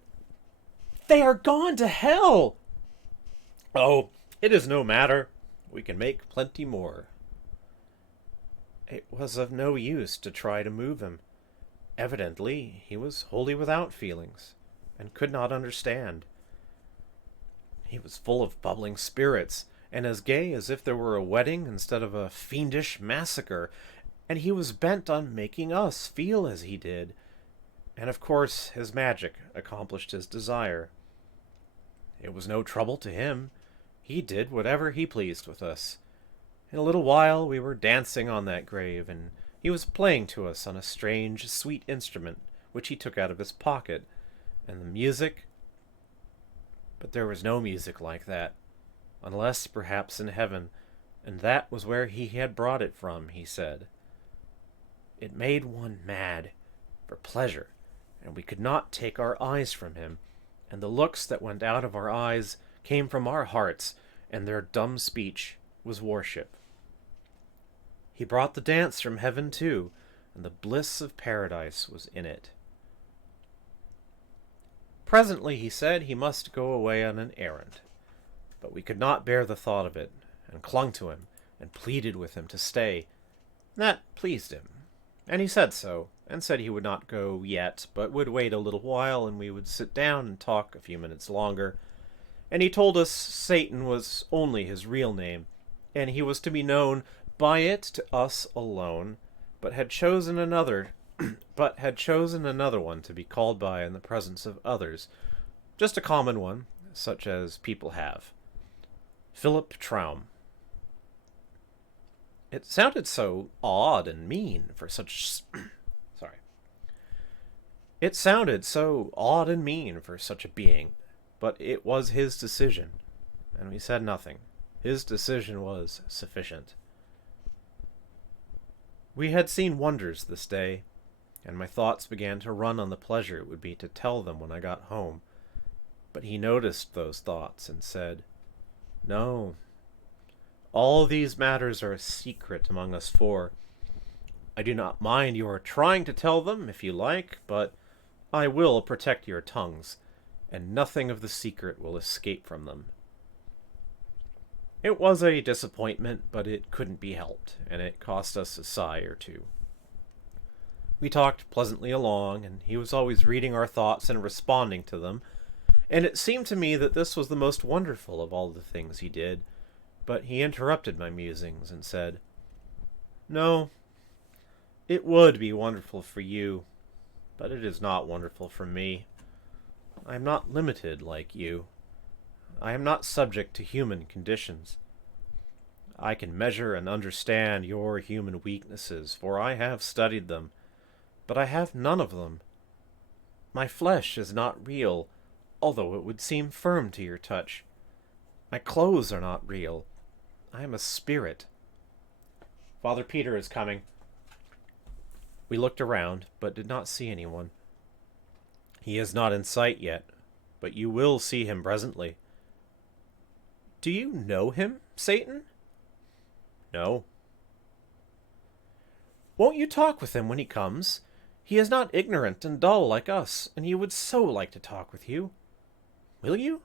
they are gone to hell!" "Oh, it is no matter. We can make plenty more." It was of no use to try to move him. Evidently, he was wholly without feelings, and could not understand. He was full of bubbling spirits, and as gay as if there were a wedding instead of a fiendish massacre, and he was bent on making us feel as he did, and of course his magic accomplished his desire. It was no trouble to him. He did whatever he pleased with us. In a little while we were dancing on that grave, and he was playing to us on a strange, sweet instrument which he took out of his pocket, and the music... But there was no music like that, unless perhaps in heaven, and that was where he had brought it from, he said. It made one mad, for pleasure, and we could not take our eyes from him, and the looks that went out of our eyes came from our hearts, and their dumb speech was worship. He brought the dance from heaven too, and the bliss of paradise was in it. Presently he said he must go away on an errand, but we could not bear the thought of it, and clung to him, and pleaded with him to stay. That pleased him, and he said so, and said he would not go yet, but would wait a little while, and we would sit down and talk a few minutes longer. And he told us Satan was only his real name, and he was to be known by it to us alone, but had chosen another one to be called by in the presence of others, just a common one, such as people have. Philip Traum. It sounded so odd and mean for such It sounded so odd and mean for such a being, but it was his decision, and we said nothing. His decision was sufficient. We had seen wonders this day, and my thoughts began to run on the pleasure it would be to tell them when I got home. But he noticed those thoughts and said, "No, all these matters are a secret among us four. I do not mind your trying to tell them, if you like, but I will protect your tongues, and nothing of the secret will escape from them." It was a disappointment, but it couldn't be helped, and it cost us a sigh or two. We talked pleasantly along, and he was always reading our thoughts and responding to them, and it seemed to me that this was the most wonderful of all the things he did, but he interrupted my musings and said, "No, it would be wonderful for you, but it is not wonderful for me. I am not limited like you. I am not subject to human conditions. I can measure and understand your human weaknesses, for I have studied them, but I have none of them. My flesh is not real, although it would seem firm to your touch. My clothes are not real. I am a spirit." Father Peter is coming. We looked around, but did not see anyone. He is not in sight yet, but you will see him presently. Do you know him, Satan? No. Won't you talk with him when he comes? He is not ignorant and dull like us, and he would so like to talk with you. Will you?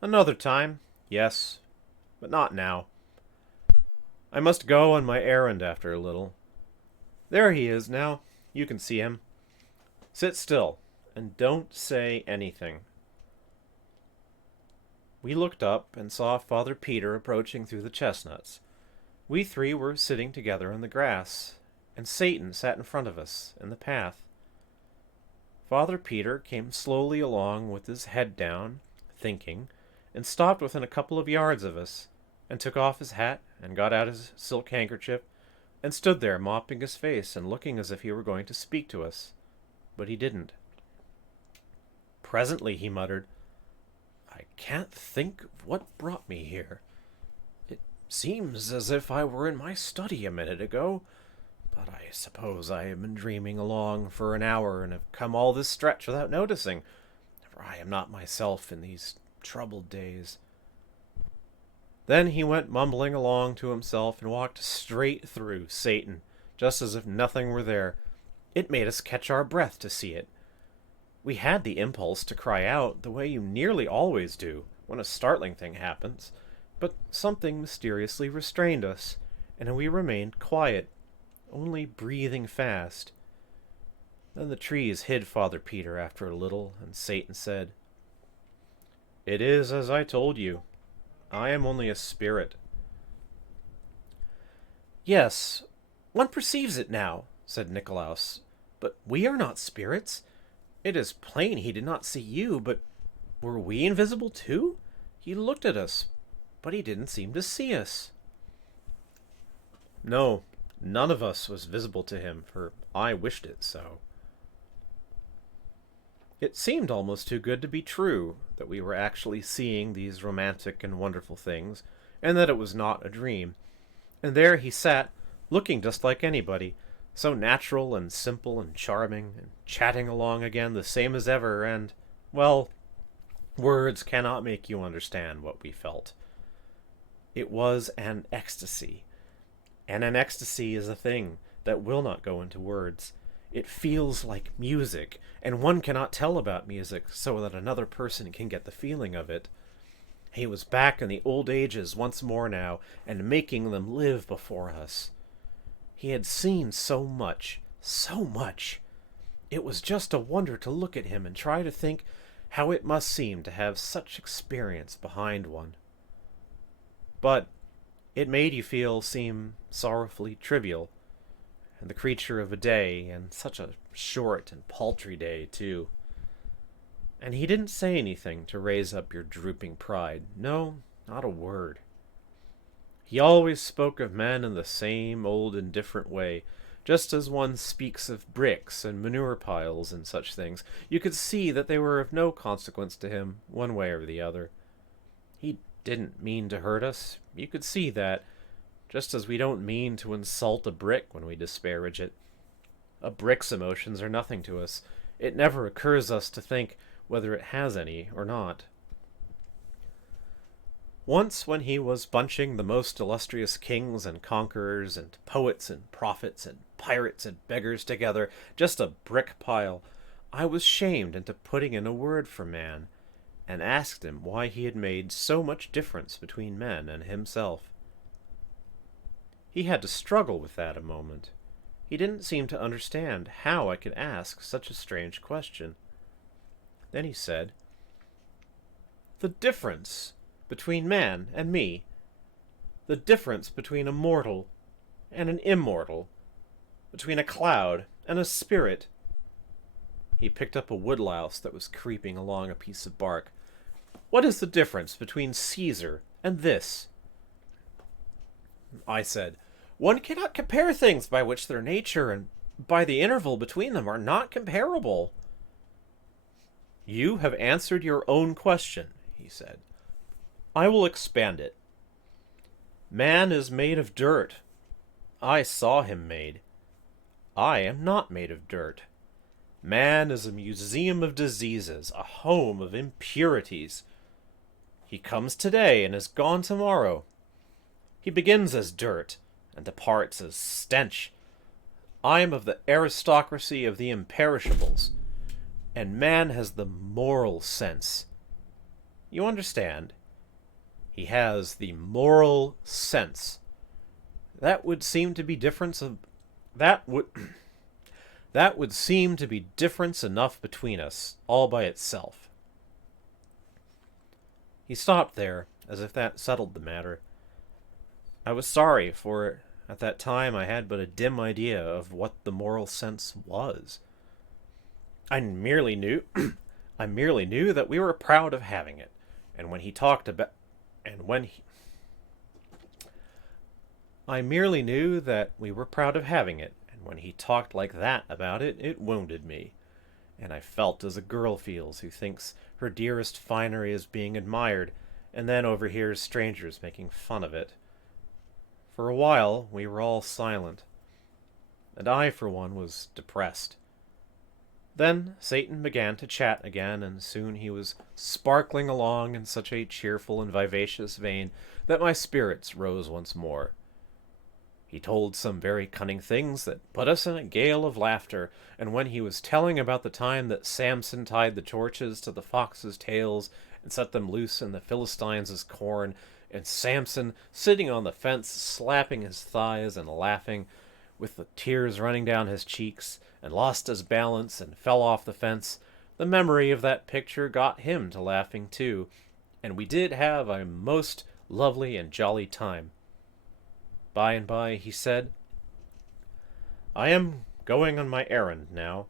Another time, yes, but not now. I must go on my errand after a little. There he is now. You can see him. Sit still, and don't say anything. We looked up and saw Father Peter approaching through the chestnuts. We three were sitting together in the grass, and Satan sat in front of us, in the path. Father Peter came slowly along with his head down, thinking, and stopped within a couple of yards of us, and took off his hat, and got out his silk handkerchief, and stood there mopping his face and looking as if he were going to speak to us. But he didn't. Presently he muttered, "I can't think of what brought me here. It seems as if I were in my study a minute ago, but I suppose I have been dreaming along for an hour and have come all this stretch without noticing, for I am not myself in these troubled days." Then he went mumbling along to himself and walked straight through Satan, just as if nothing were there. It made us catch our breath to see it. We had the impulse to cry out, the way you nearly always do when a startling thing happens, but something mysteriously restrained us, and we remained quiet, only breathing fast. Then the trees hid Father Peter after a little, and Satan said, "It is as I told you. I am only a spirit." "Yes, one perceives it now," said Nicolaus, "but we are not spirits. It is plain he did not see you, but were we invisible too? He looked at us, but he didn't seem to see us." "No, none of us was visible to him, for I wished it so." It seemed almost too good to be true, that we were actually seeing these romantic and wonderful things, and that it was not a dream. And there he sat, looking just like anybody, so natural and simple and charming, and chatting along again the same as ever, and, well, words cannot make you understand what we felt. It was an ecstasy, and an ecstasy is a thing that will not go into words. It feels like music, and one cannot tell about music so that another person can get the feeling of it. He was back in the old ages once more now, and making them live before us. He had seen so much, so much. It was just a wonder to look at him and try to think how it must seem to have such experience behind one. But it made you seem sorrowfully trivial, and the creature of a day, and such a short and paltry day, too. And he didn't say anything to raise up your drooping pride. No, not a word. He always spoke of men in the same old indifferent way, just as one speaks of bricks and manure piles and such things. You could see that they were of no consequence to him, one way or the other. He didn't mean to hurt us. You could see that, just as we don't mean to insult a brick when we disparage it. A brick's emotions are nothing to us. It never occurs us to think whether it has any or not. Once when he was bunching the most illustrious kings and conquerors and poets and prophets and pirates and beggars together, just a brick pile, I was shamed into putting in a word for man, and asked him why he had made so much difference between men and himself. He had to struggle with that a moment. He didn't seem to understand how I could ask such a strange question. Then he said, "The difference between man and me, the difference between a mortal and an immortal, between a cloud and a spirit." He picked up a woodlouse that was creeping along a piece of bark. "What is the difference between Caesar and this?" I said, "One cannot compare things by which their nature and by the interval between them are not comparable." "You have answered your own question," he said. "I will expand it. Man is made of dirt. I saw him made. I am not made of dirt. Man is a museum of diseases, a home of impurities. He comes today and is gone tomorrow. He begins as dirt and departs as stench. I am of the aristocracy of the imperishables, and man has the moral sense. You understand? He has the moral sense. That would seem to be difference of that would that would seem to be difference enough between us, all by itself. He stopped there, as if that settled the matter. I was sorry, for at that time I had but a dim idea of what the moral sense was. I merely knew I merely knew that we were proud of having it, and when he talked about and when he I merely knew that we were proud of having it, and when he talked like that about it, it wounded me. And I felt as a girl feels who thinks her dearest finery is being admired, and then overhears strangers making fun of it. For a while, we were all silent, and I, for one, was depressed. Then Satan began to chat again, and soon he was sparkling along in such a cheerful and vivacious vein that my spirits rose once more. He told some very cunning things that put us in a gale of laughter, and when he was telling about the time that Samson tied the torches to the foxes' tails and set them loose in the Philistines' corn, and Samson sitting on the fence slapping his thighs and laughing, with the tears running down his cheeks, and lost his balance and fell off the fence, the memory of that picture got him to laughing too, and we did have a most lovely and jolly time. By and by he said, "I am going on my errand now."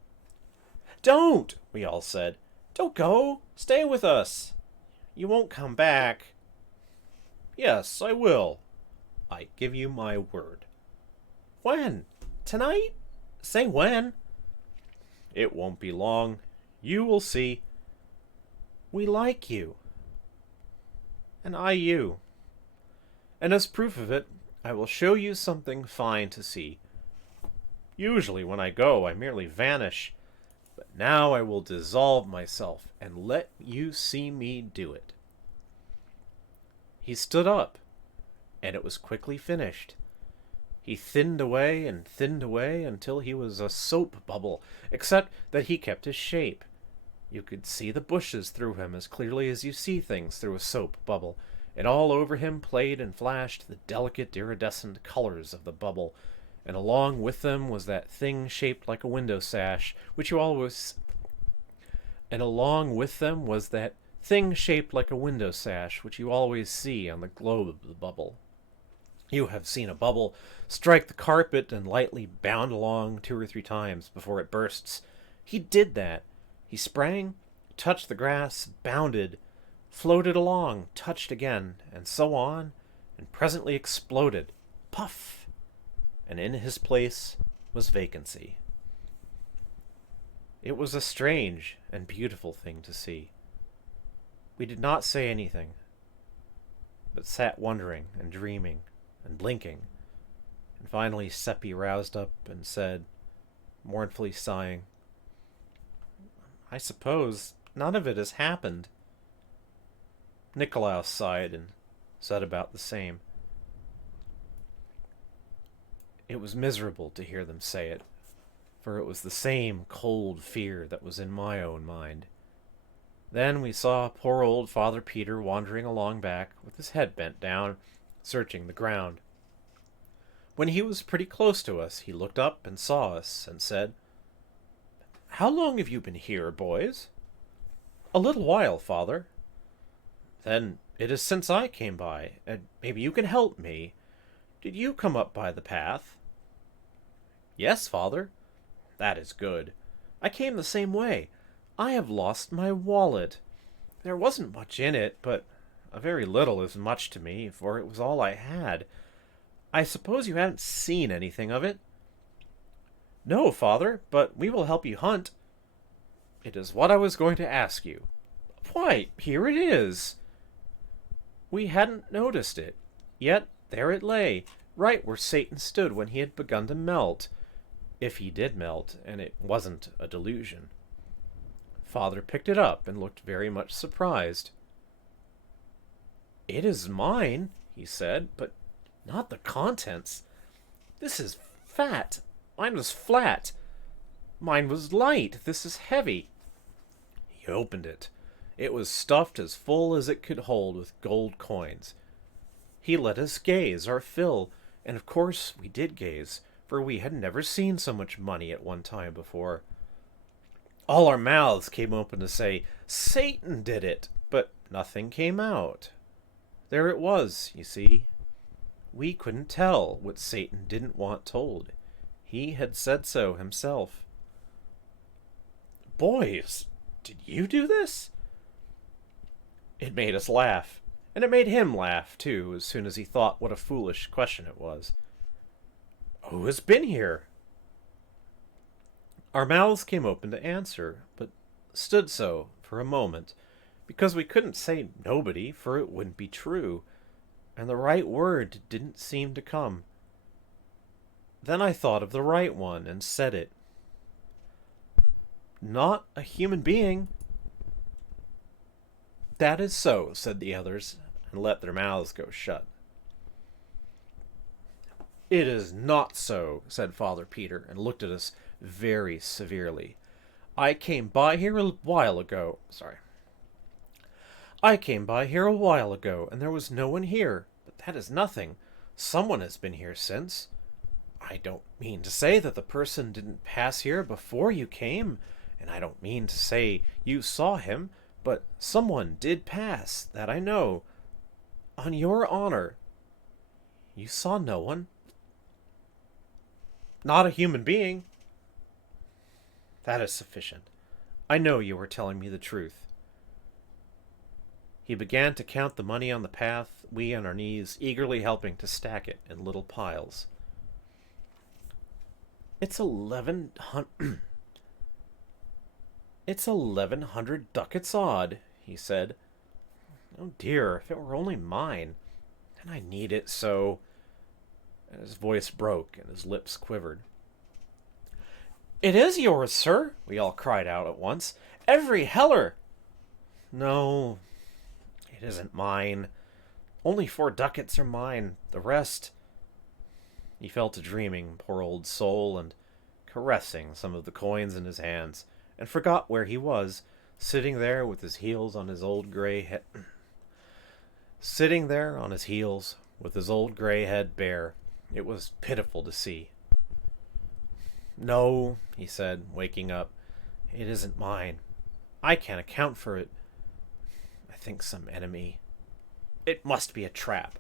"Don't!" we all said. "Don't go! Stay with us! You won't come back." "Yes, I will. I give you my word." "When? Tonight? Say when." "It won't be long. You will see." "We like you." "And I you. And as proof of it, I will show you something fine to see. Usually when I go, I merely vanish, but now I will dissolve myself and let you see me do it." He stood up, and it was quickly finished. He thinned away until he was a soap bubble, except that he kept his shape. You could see the bushes through him as clearly as you see things through a soap bubble, and all over him played and flashed the delicate iridescent colors of the bubble, and along with them was that thing shaped like a window sash, which you always see on the globe of the bubble. You have seen a bubble strike the carpet and lightly bound along 2 or 3 times before it bursts. He did that. He sprang, touched the grass, bounded, floated along, touched again, and so on, and presently exploded. Puff! And in his place was vacancy. It was a strange and beautiful thing to see. We did not say anything, but sat wondering and dreaming and blinking, and finally Seppi roused up and said, mournfully sighing, "I suppose none of it has happened." Nikolaus sighed and said about the same. It was miserable to hear them say it, for it was the same cold fear that was in my own mind. Then we saw poor old Father Peter wandering along back, with his head bent down, searching the ground. When he was pretty close to us, he looked up and saw us, and said, "How long have you been here, boys?" "A little while, Father." "Then it is since I came by, and maybe you can help me. Did you come up by the path?" "Yes, Father." "That is good. I came the same way. I have lost my wallet. There wasn't much in it, but a very little is much to me, for it was all I had. I suppose you haven't seen anything of it?" "No, Father, but we will help you hunt." "It is what I was going to ask you." "Why, here it is." We hadn't noticed it, yet there it lay, right where Satan stood when he had begun to melt. if he did melt and it wasn't a delusion. Father picked it up and looked very much surprised. "It is mine," he said, "but not the contents. This is fat. Mine was flat. Mine was light. This is heavy." He opened it. It was stuffed as full as it could hold with gold coins. He let us gaze our fill, and of course we did gaze, for we had never seen so much money at one time before. All our mouths came open to say, "Satan did it," but nothing came out. There it was, you see. We couldn't tell what Satan didn't want told. He had said so himself. "Boys, did you do this?" It made us laugh, and it made him laugh, too, as soon as he thought what a foolish question it was. "Who has been here?" Our mouths came open to answer, but stood so for a moment, because we couldn't say nobody, for it wouldn't be true, and the right word didn't seem to come. Then I thought of the right one and said it. "Not a human being." "That is so," said the others, and let their mouths go shut. "It is not so," said Father Peter, and looked at us very severely. I came by here a while ago, and there was no one here, but that is nothing. Someone has been here since. I don't mean to say that the person didn't pass here before you came, and I don't mean to say you saw him, but someone did pass, that I know. On your honor, you saw no one?" "Not a human being." "That is sufficient. I know you are telling me the truth." He began to count the money on the path, we on our knees, eagerly helping to stack it in little piles. It's 1,100 ducats odd," he said. "Oh dear, if it were only mine. And I need it so." And his voice broke and his lips quivered. "It is yours, sir," we all cried out at once. "Every heller." "No, it isn't mine. Only 4 ducats are mine. The rest—" He fell to dreaming, poor old soul, and caressing some of the coins in his hands, and forgot where he was, sitting there with his heels on his old gray head bare. It was pitiful to see. "No," he said, waking up, "it isn't mine. I can't account for it. I think some enemy. It must be a trap."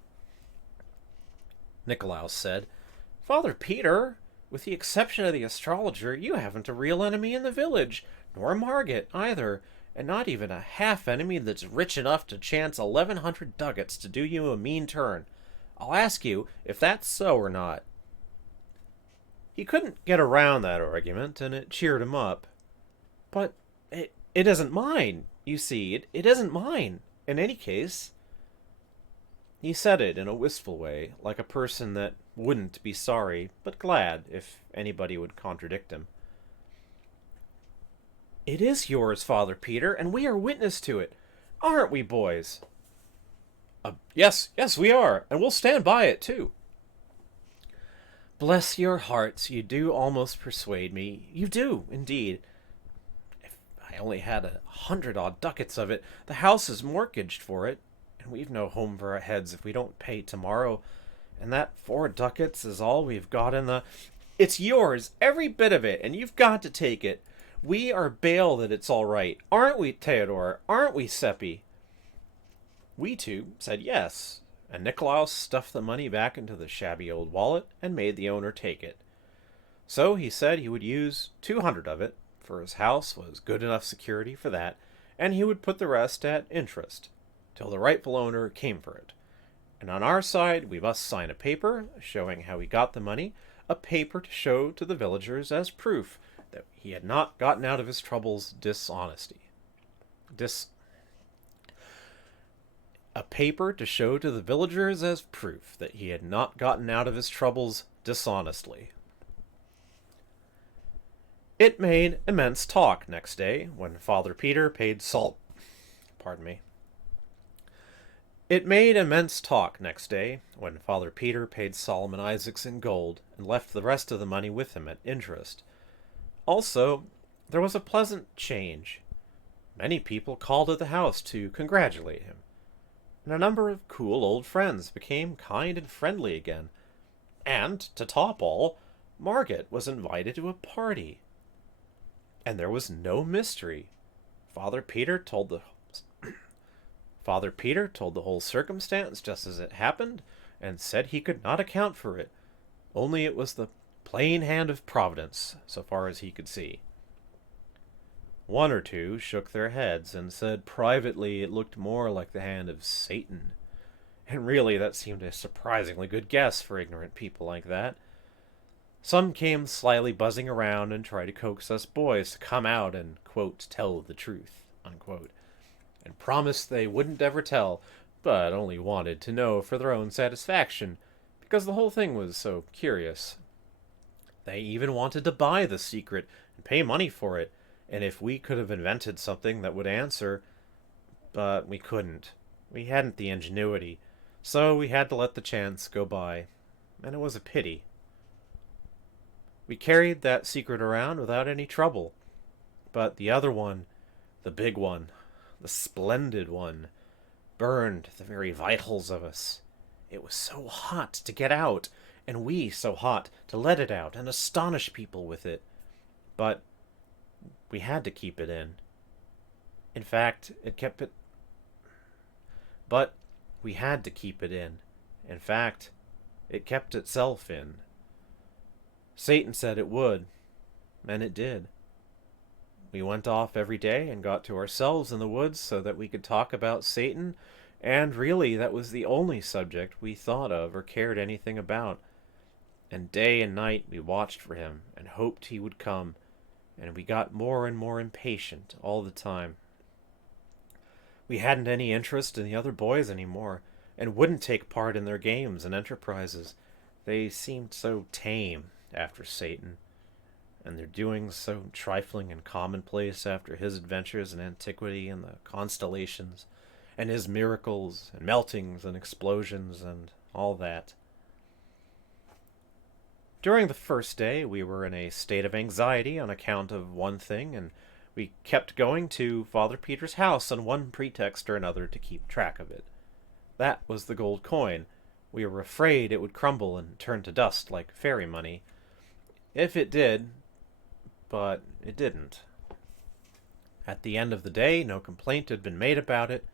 Nicolaus said, "Father Peter, with the exception of the astrologer, you haven't a real enemy in the village, nor Margit either, and not even a half enemy that's rich enough to chance 1,100 ducats to do you a mean turn. I'll ask you if that's so or not." He couldn't get around that argument, and it cheered him up. "But it isn't mine. You see, it isn't mine. In any case." He said it in a wistful way, like a person that wouldn't be sorry, but glad if anybody would contradict him. "It is yours, Father Peter, and we are witness to it. Aren't we, boys?" Yes, we are, and we'll stand by it, too." "Bless your hearts, you do almost persuade me. You do, indeed. If I only had 100-odd ducats of it, the house is mortgaged for it, and we've no home for our heads if we don't pay tomorrow, and that 4 ducats is all we've got in the—" "It's yours, every bit of it, and you've got to take it. We are bail that it's all right. Aren't we, Theodore? Aren't we, Seppi?" We two said yes, and Nicolaus stuffed the money back into the shabby old wallet and made the owner take it. So he said he would use 200 of it, for his house was good enough security for that, and he would put the rest at interest, till the rightful owner came for it. And on our side we must sign a paper showing how he got the money, a paper to show to the villagers as proof that he had not gotten out of his troubles a paper to show to the villagers as proof that he had not gotten out of his troubles dishonestly. It made immense talk next day when Father Peter paid salt. Pardon me. It made immense talk next day when Father Peter paid Solomon Isaacs in gold and left the rest of the money with him at interest. Also, there was a pleasant change. Many people called at the house to congratulate him, and a number of cool old friends became kind and friendly again. And, to top all, Margaret was invited to a party. And there was no mystery. Father Peter told the Father Peter told the whole circumstance just as it happened, and said he could not account for it, only it was the plain hand of Providence, so far as he could see. One or two shook their heads and said privately it looked more like the hand of Satan, and really that seemed a surprisingly good guess for ignorant people like that. Some came slyly buzzing around and tried to coax us boys to come out and, quote, tell the truth, unquote, and promised they wouldn't ever tell, but only wanted to know for their own satisfaction, because the whole thing was so curious. They even wanted to buy the secret and pay money for it, and if we could have invented something that would answer, but we couldn't. We hadn't the ingenuity, so we had to let the chance go by, and it was a pity. We carried that secret around without any trouble, but the other one, the big one, the splendid one, burned the very vitals of us. It was so hot to get out, and we so hot to let it out and astonish people with it. But we had to keep it in. In fact, it kept it... But we had to keep it in. In fact, it kept itself in. Satan said it would, and it did. We went off every day and got to ourselves in the woods so that we could talk about Satan, and really that was the only subject we thought of or cared anything about. And day and night we watched for him and hoped he would come, and we got more and more impatient all the time. We hadn't any interest in the other boys anymore, and wouldn't take part in their games and enterprises. They seemed so tame after Satan, and their doings so trifling and commonplace after his adventures in antiquity and the constellations, and his miracles and meltings and explosions and all that. During the first day we were in a state of anxiety on account of one thing, and we kept going to Father Peter's house on one pretext or another to keep track of it. That was the gold coin. We were afraid it would crumble and turn to dust like fairy money. If it did, but it didn't. At the end of the day, no complaint had been made about it,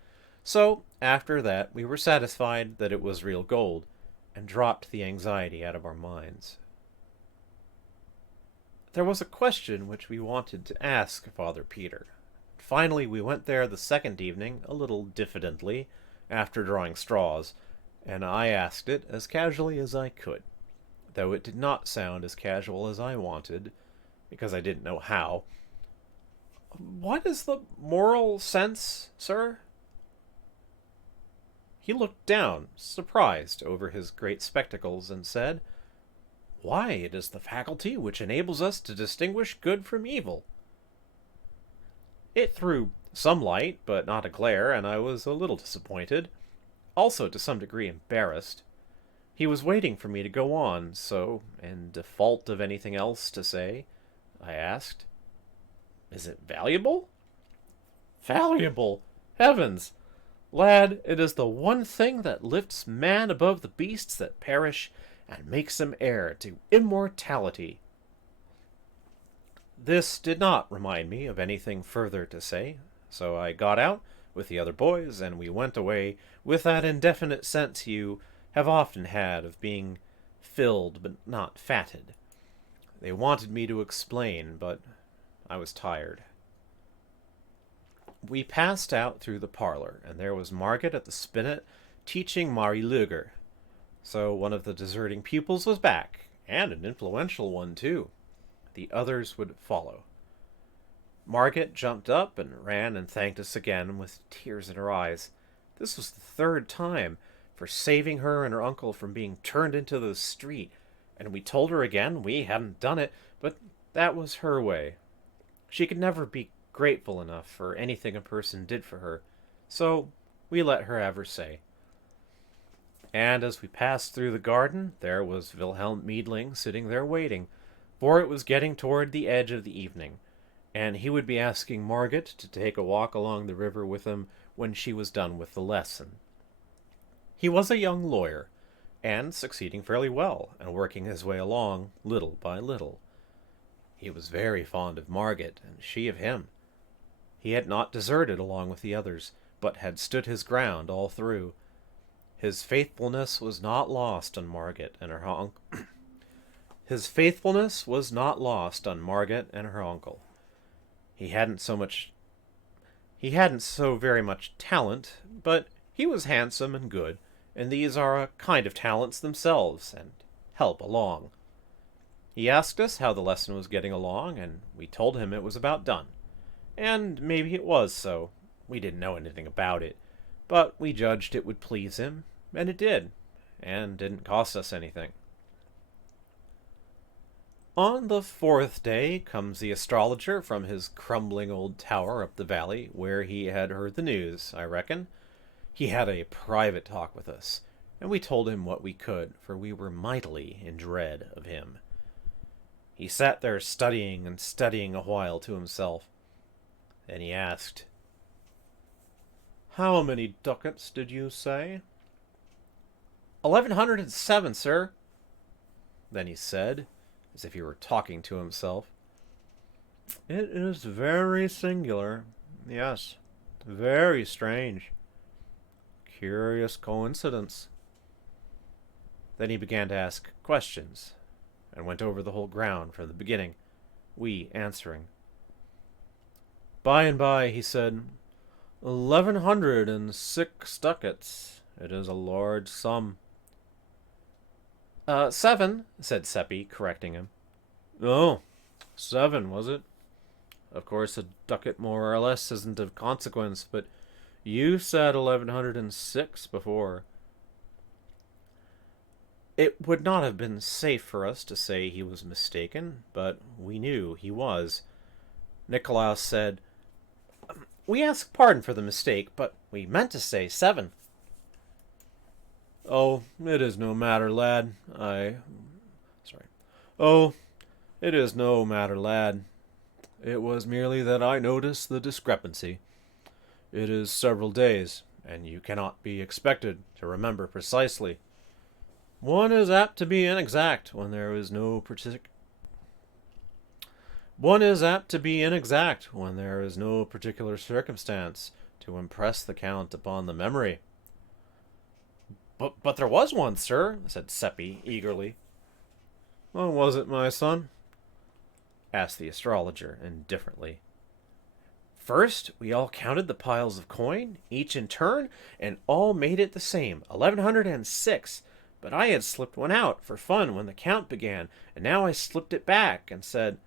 so after that we were satisfied that it was real gold, and dropped the anxiety out of our minds. There was a question which we wanted to ask Father Peter. Finally we went there the second evening, a little diffidently, after drawing straws, and I asked it as casually as I could, though it did not sound as casual as I wanted, because I didn't know how. What is the moral sense, sir? He looked down, surprised, over his great spectacles, and said, "Why, it is the faculty which enables us to distinguish good from evil." It threw some light, but not a glare, and I was a little disappointed, also to some degree embarrassed. He was waiting for me to go on, so, in default of anything else to say, I asked, "Is it valuable?" "Valuable? Heavens! Lad, it is the one thing that lifts man above the beasts that perish and makes him heir to immortality." This did not remind me of anything further to say, so I got out with the other boys, and we went away with that indefinite sense you have often had of being filled but not fatted. They wanted me to explain, but I was tired. We passed out through the parlor, and there was Margaret at the spinet teaching Mari Luger. So one of the deserting pupils was back, and an influential one too. The others would follow. Margaret jumped up and ran and thanked us again with tears in her eyes. This was the third time, for saving her and her uncle from being turned into the street, and we told her again we hadn't done it, but that was her way, She could never be grateful enough for anything a person did for her, so we let her have her say. And as we passed through the garden, there was Wilhelm Meidling sitting there waiting, for it was getting toward the edge of the evening, and he would be asking Margit to take a walk along the river with him when she was done with the lesson. He was a young lawyer, and succeeding fairly well, and working his way along little by little. He was very fond of Margit, and she of him. He had not deserted along with the others, but had stood his ground all through. His faithfulness was not lost on Margit and her uncle. His faithfulness was not lost on Margit and her uncle. He hadn't so very much talent, but he was handsome and good, and these are a kind of talents themselves, and help along. He asked us how the lesson was getting along, and we told him it was about done. And maybe it was so. We didn't know anything about it, but we judged it would please him, and it did, and didn't cost us anything. On the fourth day comes the astrologer from his crumbling old tower up the valley, where he had heard the news, I reckon. He had a private talk with us, and we told him what we could, for we were mightily in dread of him. He sat there studying and studying a while to himself. Then he asked, "How many ducats did you say?" 1107, sir. Then he said, as if he were talking to himself, "It is very singular. Yes, very strange. Curious coincidence." Then he began to ask questions, and went over the whole ground from the beginning, we answering. By and by he said, 1106 ducats. It is a large sum. 7, said Seppi, correcting him. Oh, 7, was it? Of course, a ducat more or less isn't of consequence, but you said 1106 before. It would not have been safe for us to say he was mistaken, but we knew he was. Nikolaus said, "We ask pardon for the mistake, but we meant to say 7. Oh, it is no matter, lad. Oh, it is no matter, lad. It was merely that I noticed the discrepancy. It is several days, and you cannot be expected to remember precisely. One is apt to be inexact when there is no particular circumstance to impress the count upon the memory." But there was one, sir, said Seppi eagerly. "What was it, my son?" asked the astrologer indifferently. "First, we all counted the piles of coin, each in turn, and all made it the same, 1106. But I had slipped one out for fun when the count began, and now I slipped it back and said,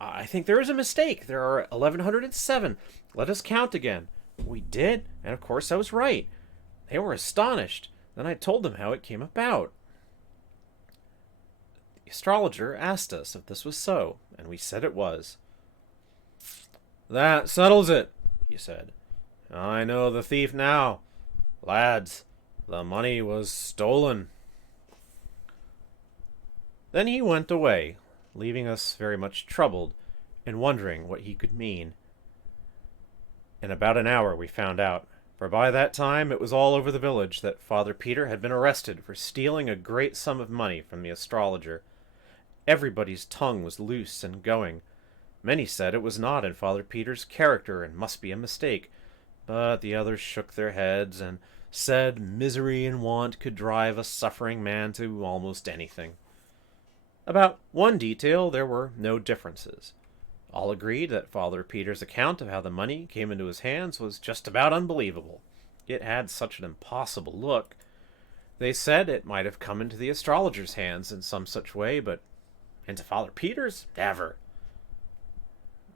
'I think there is a mistake. There are 1107. Let us count again.' We did, and of course I was right. They were astonished. Then I told them how it came about. The astrologer asked us if this was so, and we said it was. 'That settles it,' he said. 'I know the thief now. Lads, the money was stolen.' Then he went away, leaving us very much troubled and wondering what he could mean. In about an hour we found out, for by that time it was all over the village that Father Peter had been arrested for stealing a great sum of money from the astrologer. Everybody's tongue was loose and going. Many said it was not in Father Peter's character and must be a mistake, but the others shook their heads and said misery and want could drive a suffering man to almost anything. About one detail there were no differences. All agreed that Father Peter's account of how the money came into his hands was just about unbelievable. It had such an impossible look. They said it might have come into the astrologer's hands in some such way, but into Father Peter's? Never.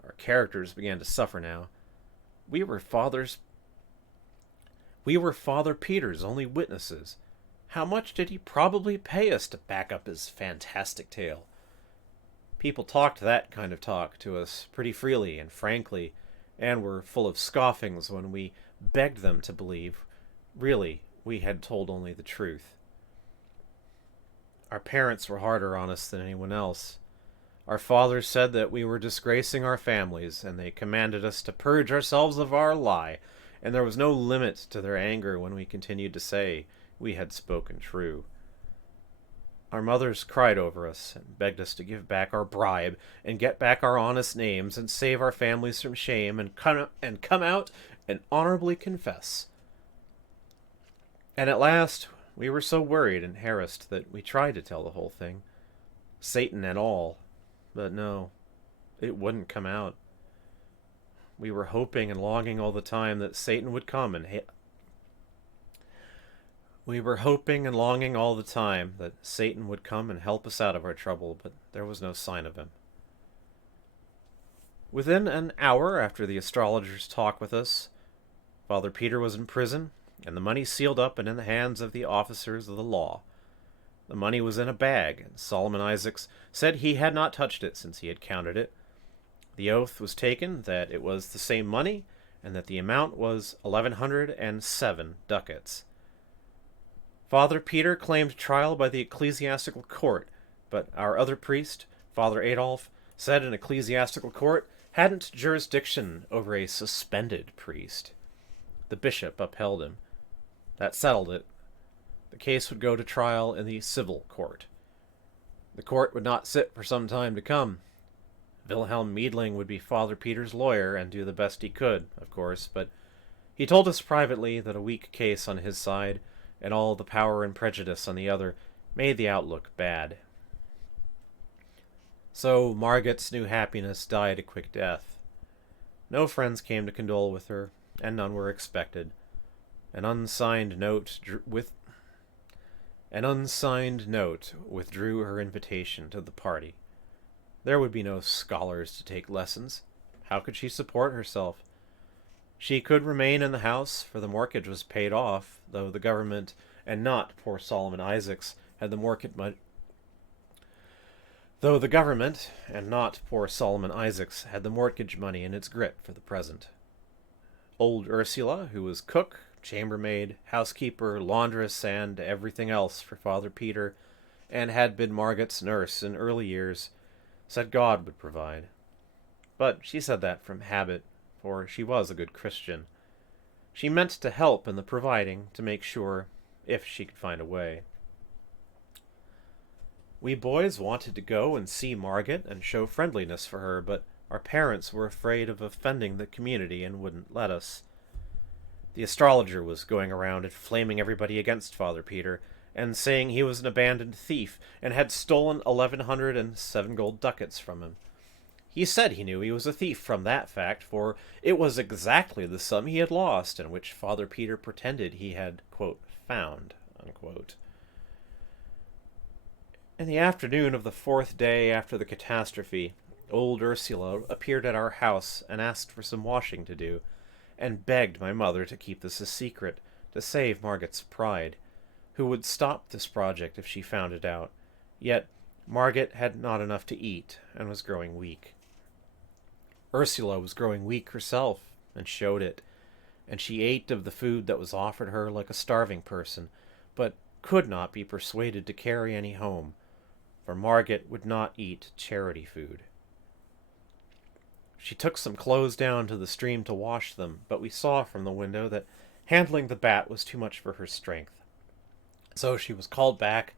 Our characters began to suffer now. We were Father Peter's only witnesses. How much did he probably pay us to back up his fantastic tale? People talked that kind of talk to us pretty freely and frankly, and were full of scoffings when we begged them to believe, really, we had told only the truth. Our parents were harder on us than anyone else. Our fathers said that we were disgracing our families, and they commanded us to purge ourselves of our lie, and there was no limit to their anger when we continued to say we had spoken true. Our mothers cried over us and begged us to give back our bribe and get back our honest names and save our families from shame and come out and honorably confess. And at last, we were so worried and harassed that we tried to tell the whole thing, Satan and all, but no, it wouldn't come out. We were hoping and longing all the time that Satan would come and We were hoping and longing all the time that Satan would come and help us out of our trouble, but there was no sign of him. Within an hour after the astrologer's talk with us, Father Peter was in prison, and the money sealed up and in the hands of the officers of the law. The money was in a bag, and Solomon Isaacs said he had not touched it since he had counted it. The oath was taken that it was the same money, and that the amount was 1,107 ducats. Father Peter claimed trial by the ecclesiastical court, but our other priest, Father Adolf, said an ecclesiastical court hadn't jurisdiction over a suspended priest. The bishop upheld him. That settled it. The case would go to trial in the civil court. The court would not sit for some time to come. Wilhelm Meidling would be Father Peter's lawyer and do the best he could, of course, but he told us privately that a weak case on his side and all the power and prejudice on the other made the outlook bad. So Margot's new happiness died a quick death. No friends came to condole with her, and none were expected. An unsigned note withdrew her invitation to the party. There would be no scholars to take lessons. How could she support herself? She could remain in the house, for the mortgage was paid off, though the government, and not poor Solomon Isaacs, had the mortgage money. Though the government, and not poor Solomon Isaacs, had the mortgage money in its grip for the present. Old Ursula, who was cook, chambermaid, housekeeper, laundress, and everything else for Father Peter, and had been Margot's nurse in early years, said God would provide. But she said that from habit, for she was a good Christian. She meant to help in the providing, to make sure, if she could find a way. We boys wanted to go and see Margot and show friendliness for her, but our parents were afraid of offending the community and wouldn't let us. The astrologer was going around and flaming everybody against Father Peter, and saying he was an abandoned thief and had stolen 1,107 gold ducats from him. He said he knew he was a thief from that fact, for it was exactly the sum he had lost, and which Father Peter pretended he had, quote, found, unquote. In the afternoon of the 4th day after the catastrophe, old Ursula appeared at our house and asked for some washing to do, and begged my mother to keep this a secret, to save Margot's pride, who would stop this project if she found it out. Yet Margot had not enough to eat, and was growing weak. Ursula was growing weak herself, and showed it, and she ate of the food that was offered her like a starving person, but could not be persuaded to carry any home, for Margot would not eat charity food. She took some clothes down to the stream to wash them, but we saw from the window that handling the bat was too much for her strength. So she was called back,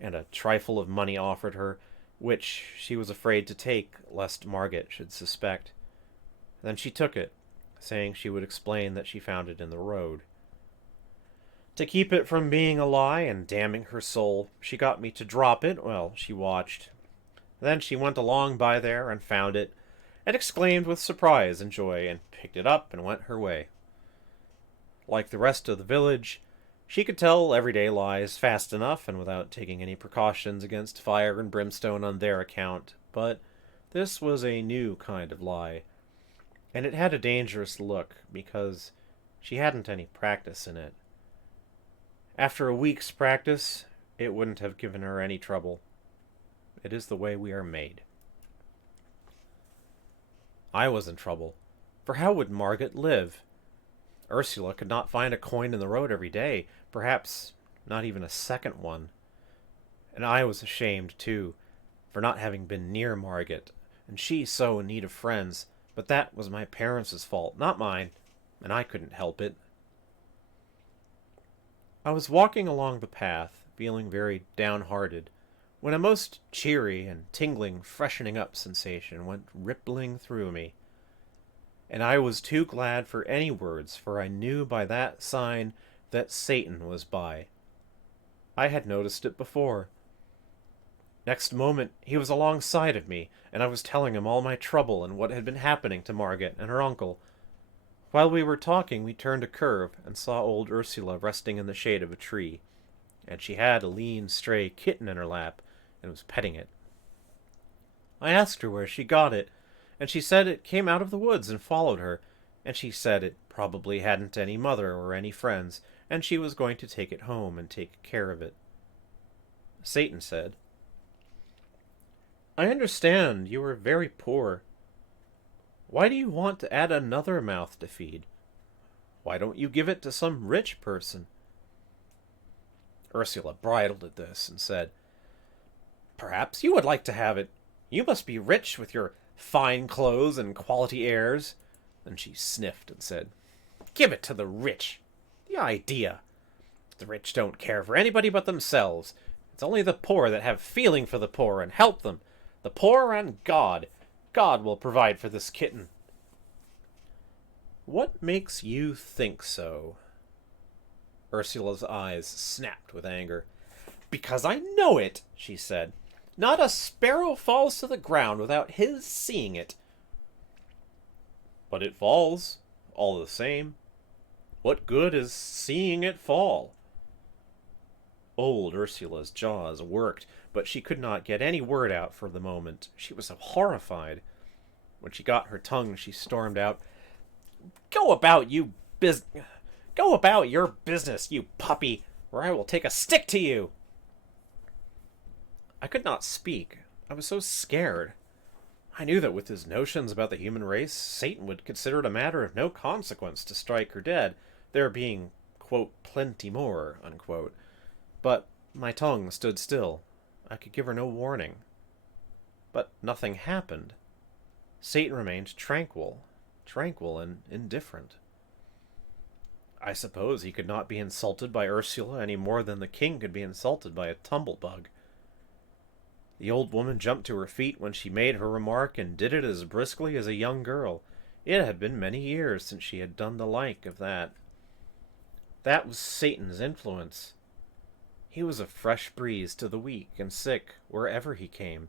and a trifle of money offered her, which she was afraid to take, lest Margot should suspect. Then she took it, saying she would explain that she found it in the road. To keep it from being a lie and damning her soul, she got me to drop it while she watched. Then she went along by there and found it, and exclaimed with surprise and joy, and picked it up and went her way. Like the rest of the village, she could tell everyday lies fast enough and without taking any precautions against fire and brimstone on their account, but this was a new kind of lie, and it had a dangerous look because she hadn't any practice in it. After a week's practice, it wouldn't have given her any trouble. It is the way we are made. I was in trouble, for how would Margaret live? Ursula could not find a coin in the road every day, perhaps not even a second one. And I was ashamed, too, for not having been near Margaret, and she so in need of friends, but that was my parents' fault, not mine, and I couldn't help it. I was walking along the path, feeling very downhearted, when a most cheery and tingling freshening up sensation went rippling through me. And I was too glad for any words, for I knew by that sign that Satan was by. I had noticed it before. Next moment he was alongside of me, and I was telling him all my trouble and what had been happening to Margaret and her uncle. While we were talking, we turned a curve and saw old Ursula resting in the shade of a tree, and she had a lean, stray kitten in her lap and was petting it. I asked her where she got it, and she said it came out of the woods and followed her, and she said it probably hadn't any mother or any friends, and she was going to take it home and take care of it. Satan said, I understand you are very poor. Why do you want to add another mouth to feed? Why don't you give it to some rich person? Ursula bridled at this and said, Perhaps you would like to have it. You must be rich with your fine clothes and quality airs. Then she sniffed and said, Give it to the rich. The idea. The rich don't care for anybody but themselves. It's only the poor that have feeling for the poor and help them. The poor and God. God will provide for this kitten. What makes you think so? Ursula's eyes snapped with anger. Because I know it, she said. Not a sparrow falls to the ground without his seeing it. But it falls, all the same. What good is seeing it fall? Old Ursula's jaws worked, but she could not get any word out for the moment. She was so horrified. When she got her tongue, she stormed out, Go about your business, you puppy, or I will take a stick to you. I could not speak. I was so scared. I knew that with his notions about the human race, Satan would consider it a matter of no consequence to strike her dead, there being, quote, plenty more, unquote. But my tongue stood still. I could give her no warning. But nothing happened. Satan remained tranquil and indifferent. I suppose he could not be insulted by Ursula any more than the king could be insulted by a tumblebug. The old woman jumped to her feet when she made her remark and did it as briskly as a young girl. It had been many years since she had done the like of that. That was Satan's influence. He was a fresh breeze to the weak and sick wherever he came.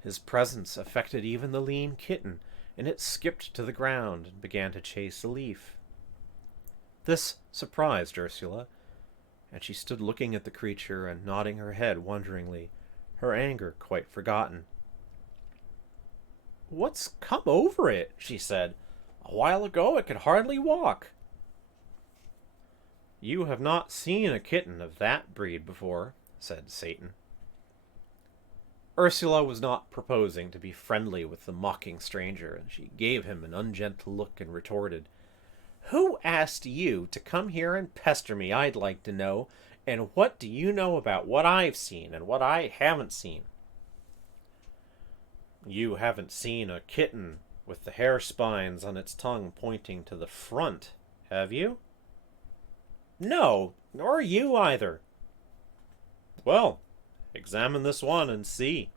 His presence affected even the lean kitten, and it skipped to the ground and began to chase a leaf. This surprised Ursula, and she stood looking at the creature and nodding her head wonderingly, her anger quite forgotten. What's come over it? She said. A while ago it could hardly walk. You have not seen a kitten of that breed before, said Satan. Ursula was not proposing to be friendly with the mocking stranger, and she gave him an ungentle look and retorted, Who asked you to come here and pester me, I'd like to know, and what do you know about what I've seen and what I haven't seen? You haven't seen a kitten with the hair spines on its tongue pointing to the front, have you? No, nor you either. Well, examine this one and see.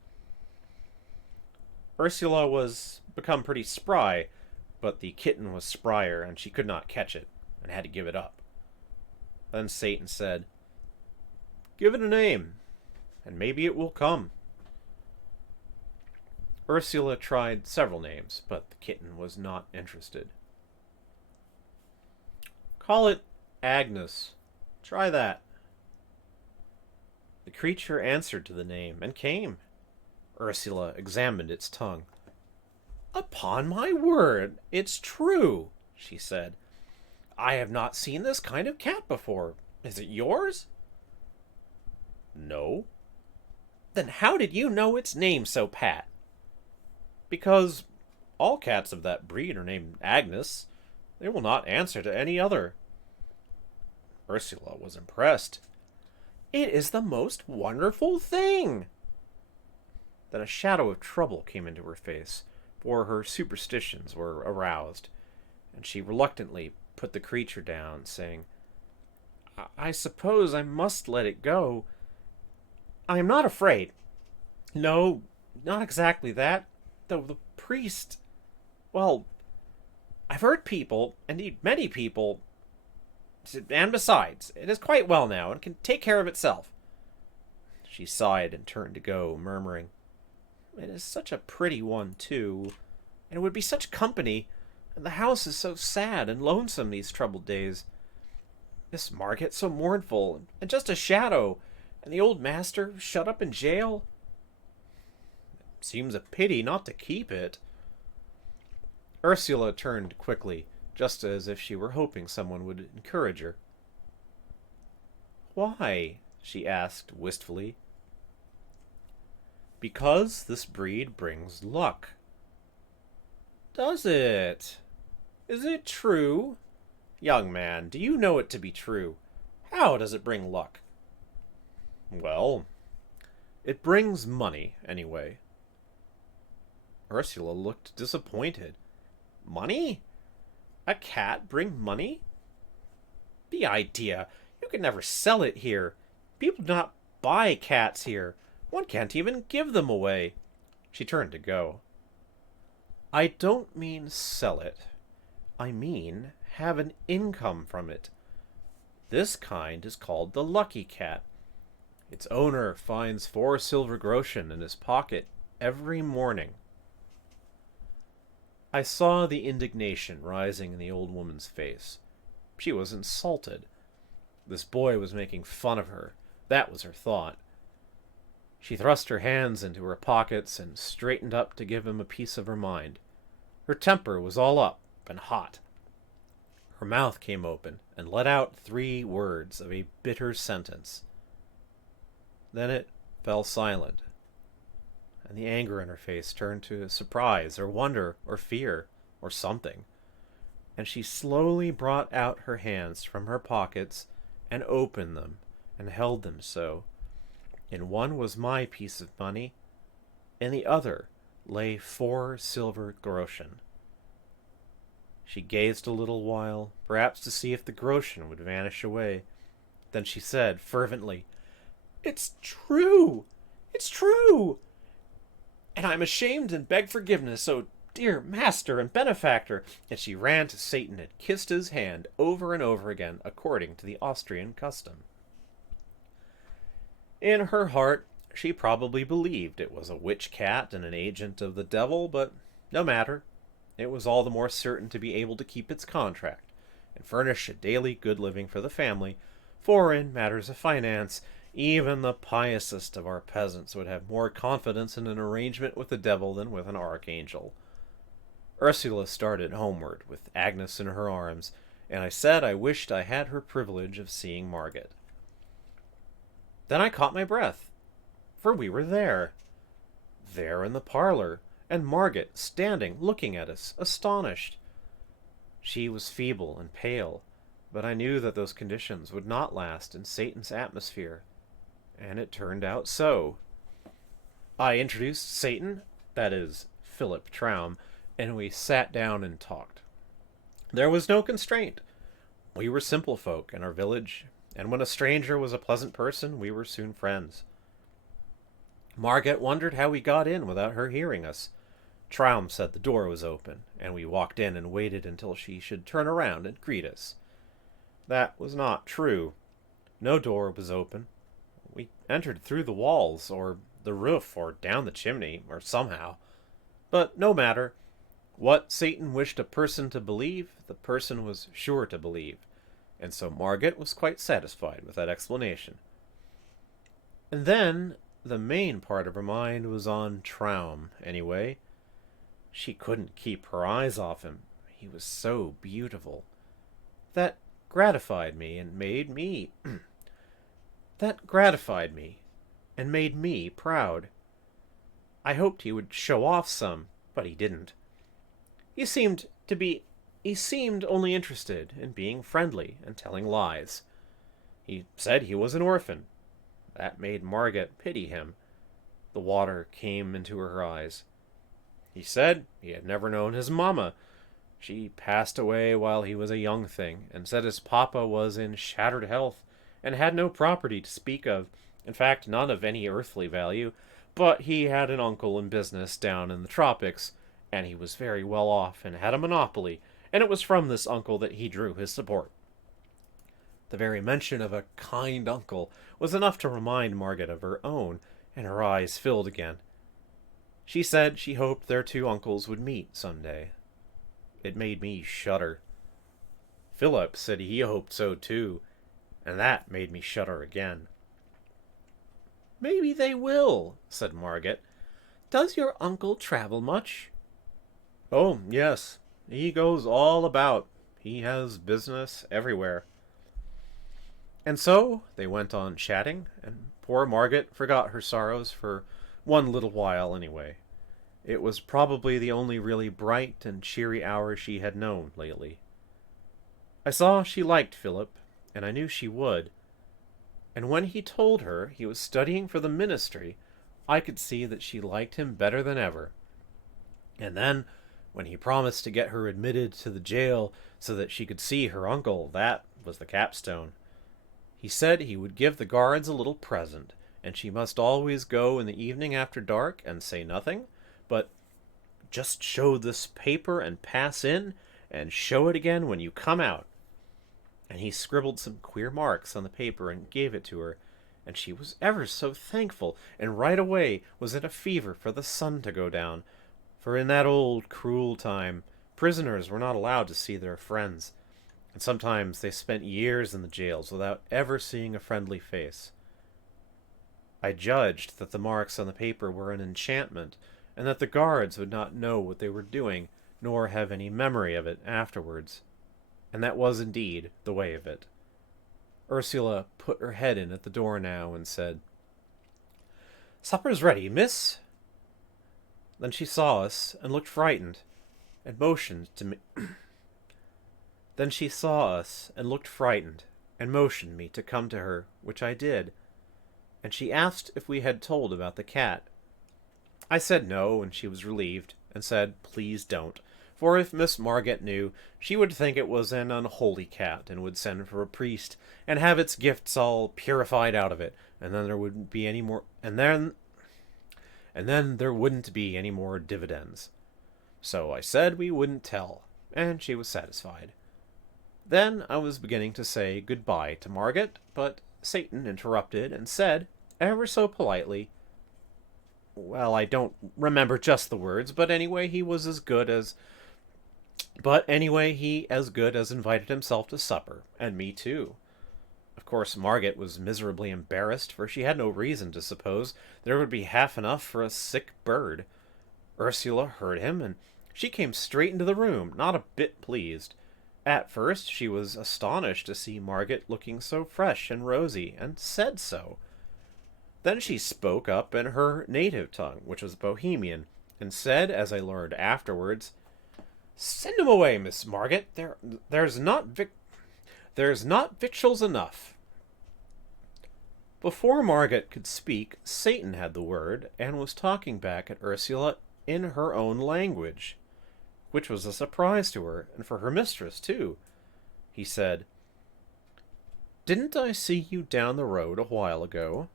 Ursula was become pretty spry, but the kitten was sprier, and she could not catch it, and had to give it up. Then Satan said, Give it a name, and maybe it will come. Ursula tried several names, but the kitten was not interested. Call it Agnes. Try that. The creature answered to the name, and came. Ursula examined its tongue. Upon my word, it's true, she said. I have not seen this kind of cat before. Is it yours? No. Then how did you know its name so pat? Because All cats of that breed are named Agnes. They will not answer to any other. Ursula was impressed. It is the most wonderful thing! Then a shadow of trouble came into her face, for her superstitions were aroused, and she reluctantly put the creature down, saying, I suppose I must let it go. I am not afraid. No, not exactly that. Though the priest... Well, I've heard people, indeed many people, and besides, it is quite well now and can take care of itself. She sighed and turned to go, murmuring, It is such a pretty one, too, and it would be such company, and the house is so sad and lonesome these troubled days. Miss Margaret so mournful, and just a shadow, and the old master shut up in jail. It seems a pity not to keep it. Ursula turned quickly, just as if she were hoping someone would encourage her. Why? She asked wistfully. Because this breed brings luck. Does it? Is it true? Young man, do you know it to be true? How does it bring luck? Well, it brings money, anyway. Ursula looked disappointed. Money? A cat bring money? The idea! You can never sell it here. People do not buy cats here. One can't even give them away. She turned to go. I don't mean sell it. I mean have an income from it. This kind is called the lucky cat. Its owner finds 4 silver groschen in his pocket every morning. I saw the indignation rising in the old woman's face. She was insulted. This boy was making fun of her. That was her thought. She thrust her hands into her pockets and straightened up to give him a piece of her mind. Her temper was all up and hot. Her mouth came open and let out 3 words of a bitter sentence. Then it fell silent, and the anger in her face turned to surprise or wonder or fear or something, and she slowly brought out her hands from her pockets and opened them and held them so. In one was my piece of money, in the other lay 4 silver groschen. She gazed a little while, perhaps to see if the groschen would vanish away. Then she said fervently, It's true! It's true! And I'm ashamed and beg forgiveness, oh dear master and benefactor. And she ran to Satan and kissed his hand over and over again, according to the Austrian custom. In her heart, she probably believed it was a witch cat and an agent of the devil, but no matter. It was all the more certain to be able to keep its contract and furnish a daily good living for the family, for in matters of finance, even the piousest of our peasants would have more confidence in an arrangement with the devil than with an archangel. Ursula started homeward with Agnes in her arms, and I said I wished I had her privilege of seeing Margaret. Then I caught my breath, for we were there in the parlor, and Margaret standing looking at us, astonished. She was feeble and pale, but I knew that those conditions would not last in Satan's atmosphere, and it turned out so. I introduced Satan, that is, Philip Traum, and we sat down and talked. There was no constraint. We were simple folk in our village, and when a stranger was a pleasant person, we were soon friends. Margaret wondered how we got in without her hearing us. Traum said the door was open, and we walked in and waited until she should turn around and greet us. That was not true. No door was open. We entered through the walls, or the roof, or down the chimney, or somehow. But no matter. What Satan wished a person to believe, the person was sure to believe, and so Margaret was quite satisfied with that explanation. And then the main part of her mind was on Traum, anyway. She couldn't keep her eyes off him. He was so beautiful. That gratified me and made me... proud. I hoped he would show off some, but he didn't. He seemed to be he seemed only interested in being friendly and telling lies. He said he was an orphan. That made Margaret pity him. The water came into her eyes. He said he had never known his mamma. She passed away while he was a young thing, and said his papa was in shattered health and had no property to speak of, in fact, none of any earthly value, but he had an uncle in business down in the tropics, and he was very well off and had a monopoly, and it was from this uncle that he drew his support. The very mention of a kind uncle was enough to remind Margaret of her own, and her eyes filled again. She said she hoped their two uncles would meet some day. It made me shudder. Philip said he hoped so too, and that made me shudder again. "Maybe they will," said Margaret. "Does your uncle travel much?" "Oh, yes. He goes all about. He has business everywhere." And so they went on chatting, and poor Margaret forgot her sorrows for one little while anyway. It was probably the only really bright and cheery hour she had known lately. I saw she liked Philip, and I knew she would. And when he told her he was studying for the ministry, I could see that she liked him better than ever. And then, when he promised to get her admitted to the jail so that she could see her uncle, that was the capstone. He said he would give the guards a little present, and she must always go in the evening after dark and say nothing, but just show this paper and pass in, and show it again when you come out. And he scribbled some queer marks on the paper and gave it to her, and she was ever so thankful, and right away was in a fever for the sun to go down, for in that old cruel time prisoners were not allowed to see their friends, and sometimes they spent years in the jails without ever seeing a friendly face. I judged that the marks on the paper were an enchantment, and that the guards would not know what they were doing, nor have any memory of it afterwards. And that was indeed the way of it. Ursula put her head in at the door now and said, "Supper's ready, miss." Then she saw us and looked frightened, and motioned to me. Then she saw us and looked frightened, and motioned me to come to her, which I did. And she asked if we had told about the cat. I said no, and she was relieved, and said, "Please don't, for if Miss Margaret knew, she would think it was an unholy cat, and would send for a priest, and have its gifts all purified out of it, and then there wouldn't be any more, and then there wouldn't be any more dividends." So I said we wouldn't tell, and she was satisfied. Then I was beginning to say goodbye to Margaret, but Satan interrupted and said, ever so politely, well, I don't remember just the words, but anyway, he as good as invited himself to supper, and me too. Of course, Margaret was miserably embarrassed, for she had no reason to suppose there would be half enough for a sick bird. Ursula heard him, and she came straight into the room, not a bit pleased. At first she was astonished to see Margaret looking so fresh and rosy, and said so. Then she spoke up in her native tongue, which was Bohemian, and said, as I learned afterwards, "Send him away, Miss Margaret. There's not victuals enough." Before Margaret could speak, Satan had the word, and was talking back at Ursula in her own language, which was a surprise to her, and for her mistress, too. He said, "Didn't I see you down the road a while ago?"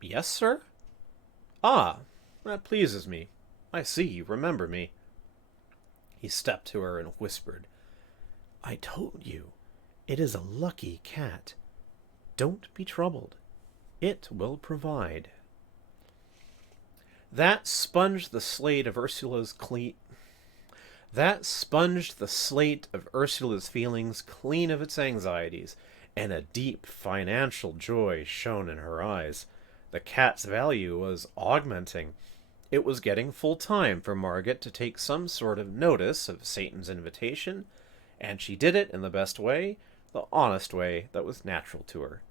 "Yes, sir." "Ah, that pleases me. I see you remember me." He stepped to her and whispered, "I told you, it is a lucky cat. Don't be troubled. It will provide." That sponged the slate of Ursula's feelings clean of its anxieties, and a deep financial joy shone in her eyes. The cat's value was augmenting. It was getting full time for Margaret to take some sort of notice of Satan's invitation, and she did it in the best way, the honest way that was natural to her.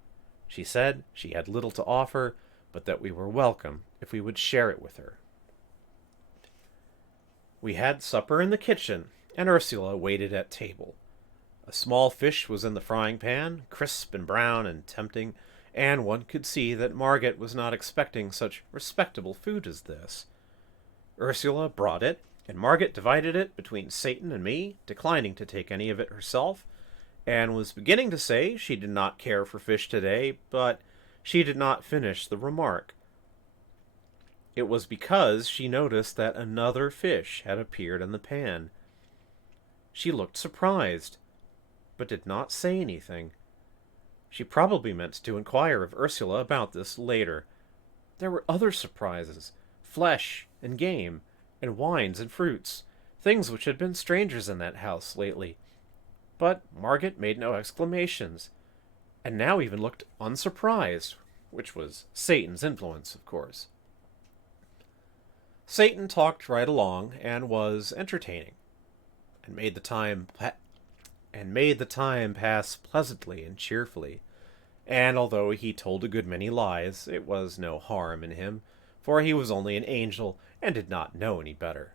She said she had little to offer, but that we were welcome if we would share it with her. We had supper in the kitchen, and Ursula waited at table. A small fish was in the frying pan, crisp and brown and tempting, and one could see that Margit was not expecting such respectable food as this. Ursula brought it, and Margit divided it between Satan and me, declining to take any of it herself, and was beginning to say she did not care for fish today, but she did not finish the remark. It was because she noticed that another fish had appeared in the pan. She looked surprised, but did not say anything. She probably meant to inquire of Ursula about this later. There were other surprises, flesh and game, and wines and fruits, things which had been strangers in that house lately. But Margit made no exclamations, and now even looked unsurprised, which was Satan's influence, of course. Satan talked right along and was entertaining, and made the time pass pleasantly and cheerfully. And although he told a good many lies, it was no harm in him, for he was only an angel and did not know any better.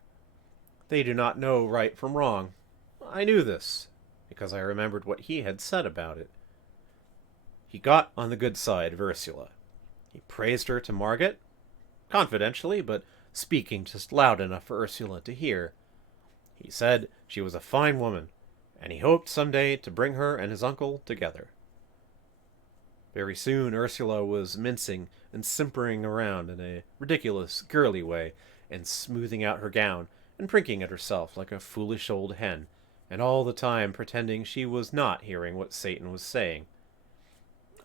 They do not know right from wrong. I knew this, because I remembered what he had said about it. He got on the good side of Ursula. He praised her to Margit, confidentially, but speaking just loud enough for Ursula to hear. He said she was a fine woman, and he hoped some day to bring her and his uncle together. Very soon Ursula was mincing and simpering around in a ridiculous, girly way, and smoothing out her gown, and prinking at herself like a foolish old hen, and all the time pretending she was not hearing what Satan was saying.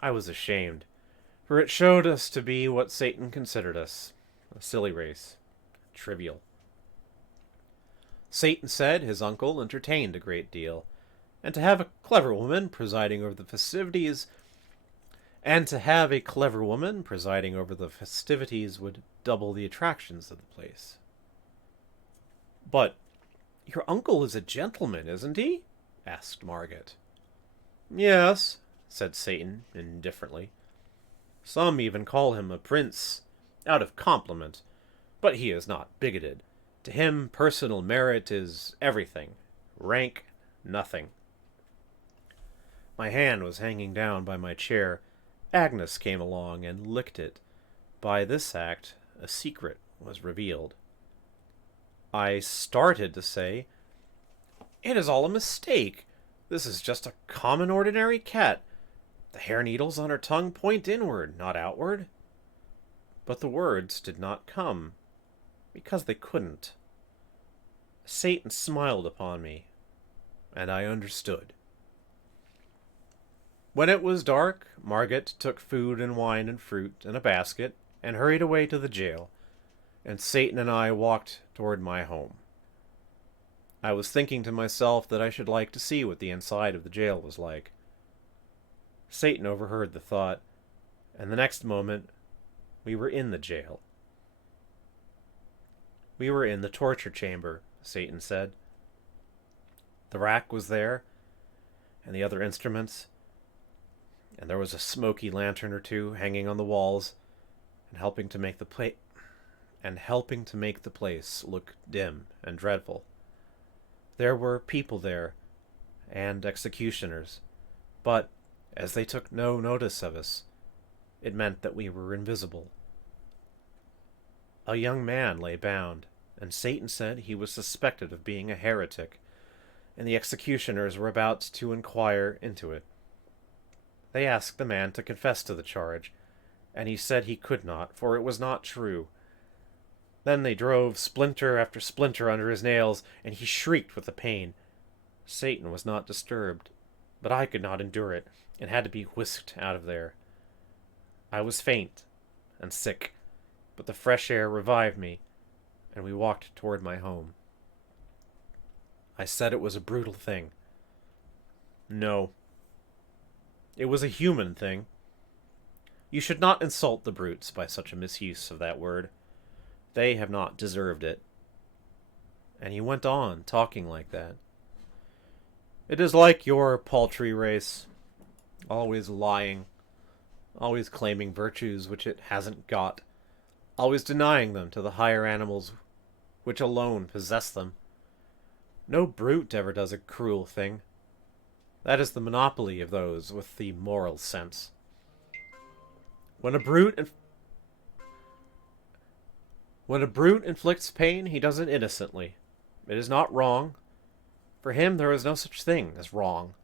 I was ashamed, for it showed us to be what Satan considered us, a silly race, trivial. Satan said his uncle entertained a great deal, and to have a clever woman presiding over the festivities would double the attractions of the place. But your uncle is a gentleman, isn't he? Asked Margit. Yes, said Satan indifferently. Some even call him a prince, out of compliment, but he is not bigoted. To him, personal merit is everything, rank nothing. My hand was hanging down by my chair. Agnes came along and licked it. By this act, a secret was revealed. I started to say, "It is all a mistake. This is just a common ordinary cat. The hair needles on her tongue point inward, not outward." But the words did not come, because they couldn't. Satan smiled upon me, and I understood. When it was dark, Margit took food and wine and fruit in a basket and hurried away to the jail, and Satan and I walked toward my home. I was thinking to myself that I should like to see what the inside of the jail was like. Satan overheard the thought, and the next moment we were in the jail. We were in the torture chamber, Satan said. The rack was there, and the other instruments, and there was a smoky lantern or two hanging on the walls, and helping to make the place look dim and dreadful. There were people there, and executioners, but as they took no notice of us, it meant that we were invisible. A young man lay bound, and Satan said he was suspected of being a heretic, and the executioners were about to inquire into it. They asked the man to confess to the charge, and he said he could not, for it was not true. Then they drove splinter after splinter under his nails, and he shrieked with the pain. Satan was not disturbed, but I could not endure it, and had to be whisked out of there. I was faint and sick, but the fresh air revived me, and we walked toward my home. I said it was a brutal thing. No. It was a human thing. You should not insult the brutes by such a misuse of that word. They have not deserved it. And he went on, talking like that. It is like your paltry race, always lying, always claiming virtues which it hasn't got, always denying them to the higher animals which alone possess them. No brute ever does a cruel thing. That is the monopoly of those with the moral sense. When a brute when a brute inflicts pain, he does it innocently. It is not wrong. For him, there is no such thing as wrong.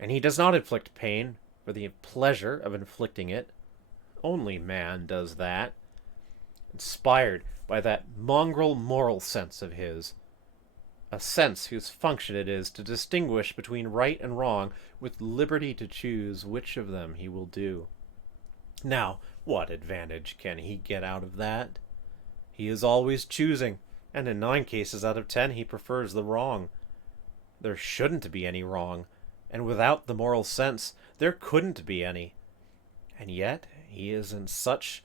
And he does not inflict pain for the pleasure of inflicting it. Only man does that. Inspired by that mongrel moral sense of his. A sense whose function it is to distinguish between right and wrong with liberty to choose which of them he will do. Now, what advantage can he get out of that? He is always choosing, and in 9 cases out of 10 he prefers the wrong. There shouldn't be any wrong, and without the moral sense there couldn't be any. And yet he is such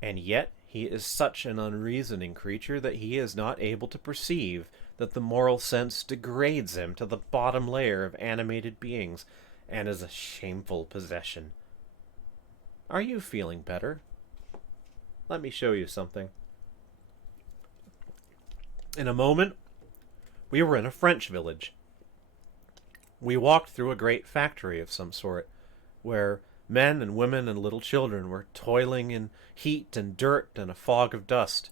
an unreasoning creature that he is not able to perceive that the moral sense degrades him to the bottom layer of animated beings and is a shameful possession. Are you feeling better? Let me show you something. In a moment, we were in a French village. We walked through a great factory of some sort, where men and women and little children were toiling in heat and dirt and a fog of dust.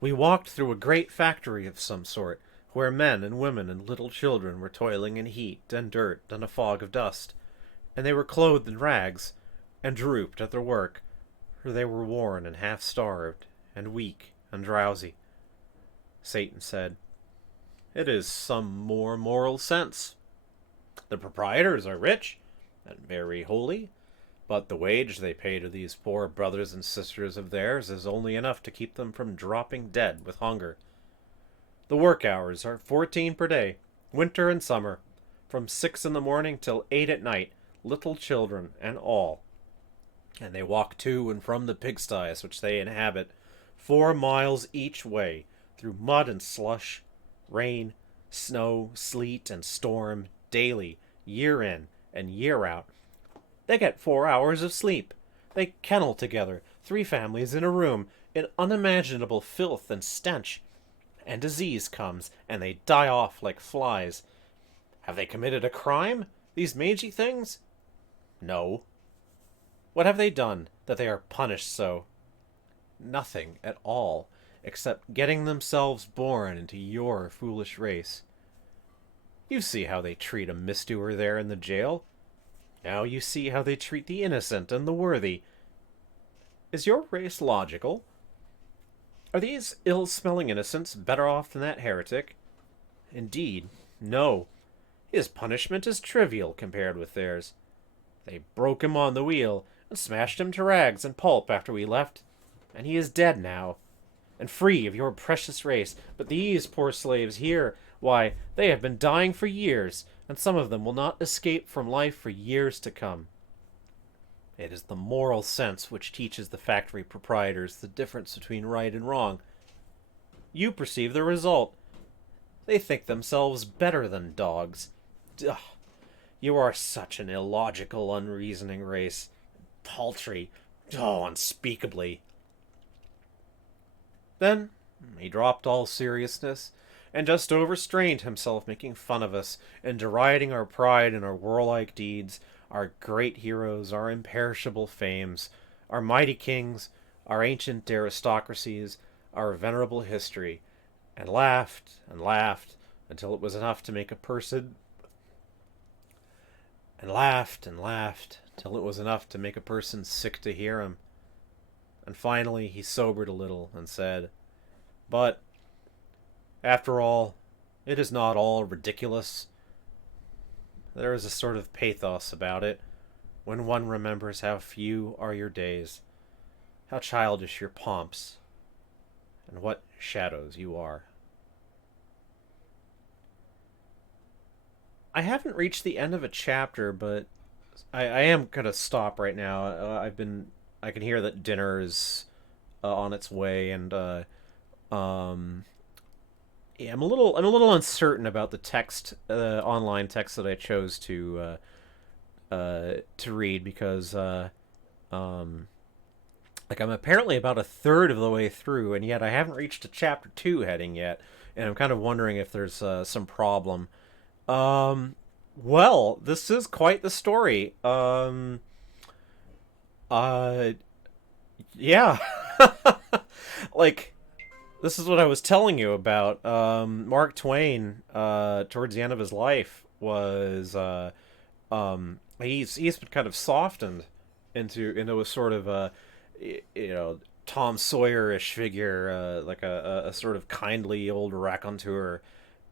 We walked through a great factory of some sort, where men and women and little children were toiling in heat and dirt and a fog of dust, and they were clothed in rags, and drooped at their work, for they were worn and half-starved, and weak and drowsy. Satan said, "It is some more moral sense. The proprietors are rich and very holy, but the wage they pay to these poor brothers and sisters of theirs is only enough to keep them from dropping dead with hunger. The work hours are 14 per day, winter and summer, from 6 in the morning till 8 at night, little children and all. And they walk to and from the pigsties which they inhabit, 4 miles each way, through mud and slush, rain, snow, sleet, and storm, daily, year in and year out. They get 4 hours of sleep. They kennel together, 3 families in a room, in unimaginable filth and stench. And disease comes, and they die off like flies. Have they committed a crime, these mangy things? No. What have they done that they are punished so? Nothing at all, except getting themselves born into your foolish race. You see how they treat a misdoer there in the jail. Now you see how they treat the innocent and the worthy. Is your race logical? Are these ill-smelling innocents better off than that heretic? Indeed, no. His punishment is trivial compared with theirs. They broke him on the wheel and smashed him to rags and pulp after we left, and he is dead now, and free of your precious race. But these poor slaves here, why, they have been dying for years, and some of them will not escape from life for years to come. It is the moral sense which teaches the factory proprietors the difference between right and wrong. You perceive the result. They think themselves better than dogs. Ugh. You are such an illogical, unreasoning race. Paltry. Oh, unspeakably. Then he dropped all seriousness, and just overstrained himself making fun of us, and deriding our pride and our warlike deeds, our great heroes, our imperishable fames, our mighty kings, our ancient aristocracies, our venerable history, and laughed until it was enough to make a person sick to hear him. And finally he sobered a little and said, "But, after all, it is not all ridiculous. There is a sort of pathos about it, when one remembers how few are your days, how childish your pomps, and what shadows you are." I haven't reached the end of a chapter, but I am gonna stop right now. I can hear that dinner is on its way, and yeah, I'm a little uncertain about the text, online text that I chose to read, because Like, I'm apparently about a third of the way through, and yet I haven't reached a chapter 2 heading yet, and I'm kind of wondering if there's some problem. Um, well, this is quite the story. Uh, yeah. Like, this is what I was telling you about. Mark Twain, towards the end of his life, was he's been kind of softened into a sort of you know, Tom Sawyer-ish figure, like a sort of kindly old raconteur.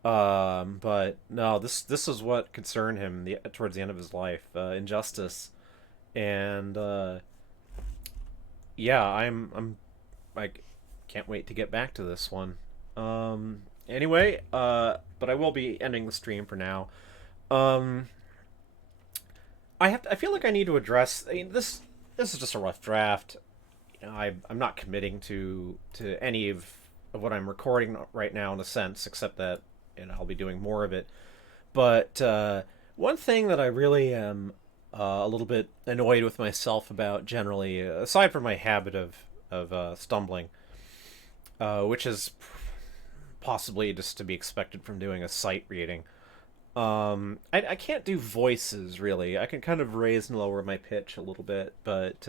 But no, this is what concerned him towards the end of his life, injustice, and yeah, I'm I can't wait to get back to this one. Anyway, but I will be ending the stream for now. Um, I feel like I need to address. I mean, this is just a rough draft. You know, I'm not committing to any of what I'm recording right now in a sense, except that, you know, I'll be doing more of it. But one thing that I really am a little bit annoyed with myself about generally, aside from my habit of stumbling, which is possibly just to be expected from doing a sight reading. I can't do voices really. I can kind of raise and lower my pitch a little bit, but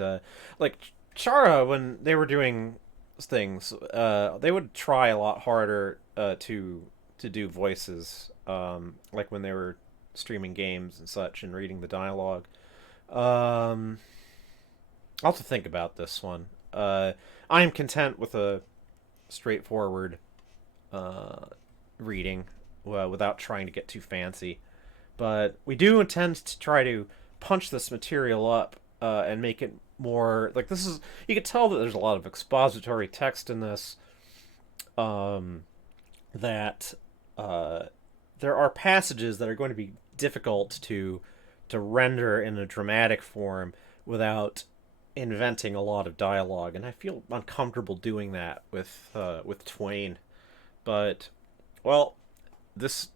like Chara, when they were doing things, they would try a lot harder to do voices. Like when they were streaming games and such and reading the dialogue. Um, I'll have to think about this one. I am content with a straightforward uh, reading without trying to get too fancy. But we do intend to try to punch this material up and make it more like this is. You can tell that there's a lot of expository text in this. Um, that there are passages that are going to be difficult to render in a dramatic form without inventing a lot of dialogue, and I feel uncomfortable doing that with Twain. But well, this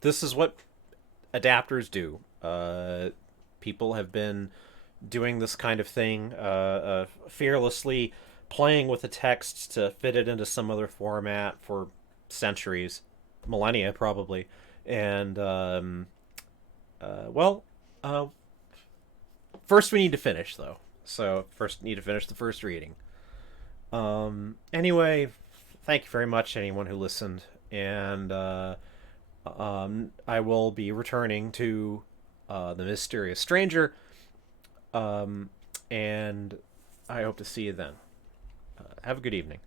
this is what adapters do. People have been doing this kind of thing, fearlessly playing with the text to fit it into some other format for centuries, millennia probably, and well, uh, first we need to finish though. So first need to finish the first reading. Anyway, thank you very much anyone who listened, and I will be returning to the mysterious stranger, um, and I hope to see you then. Have a good evening.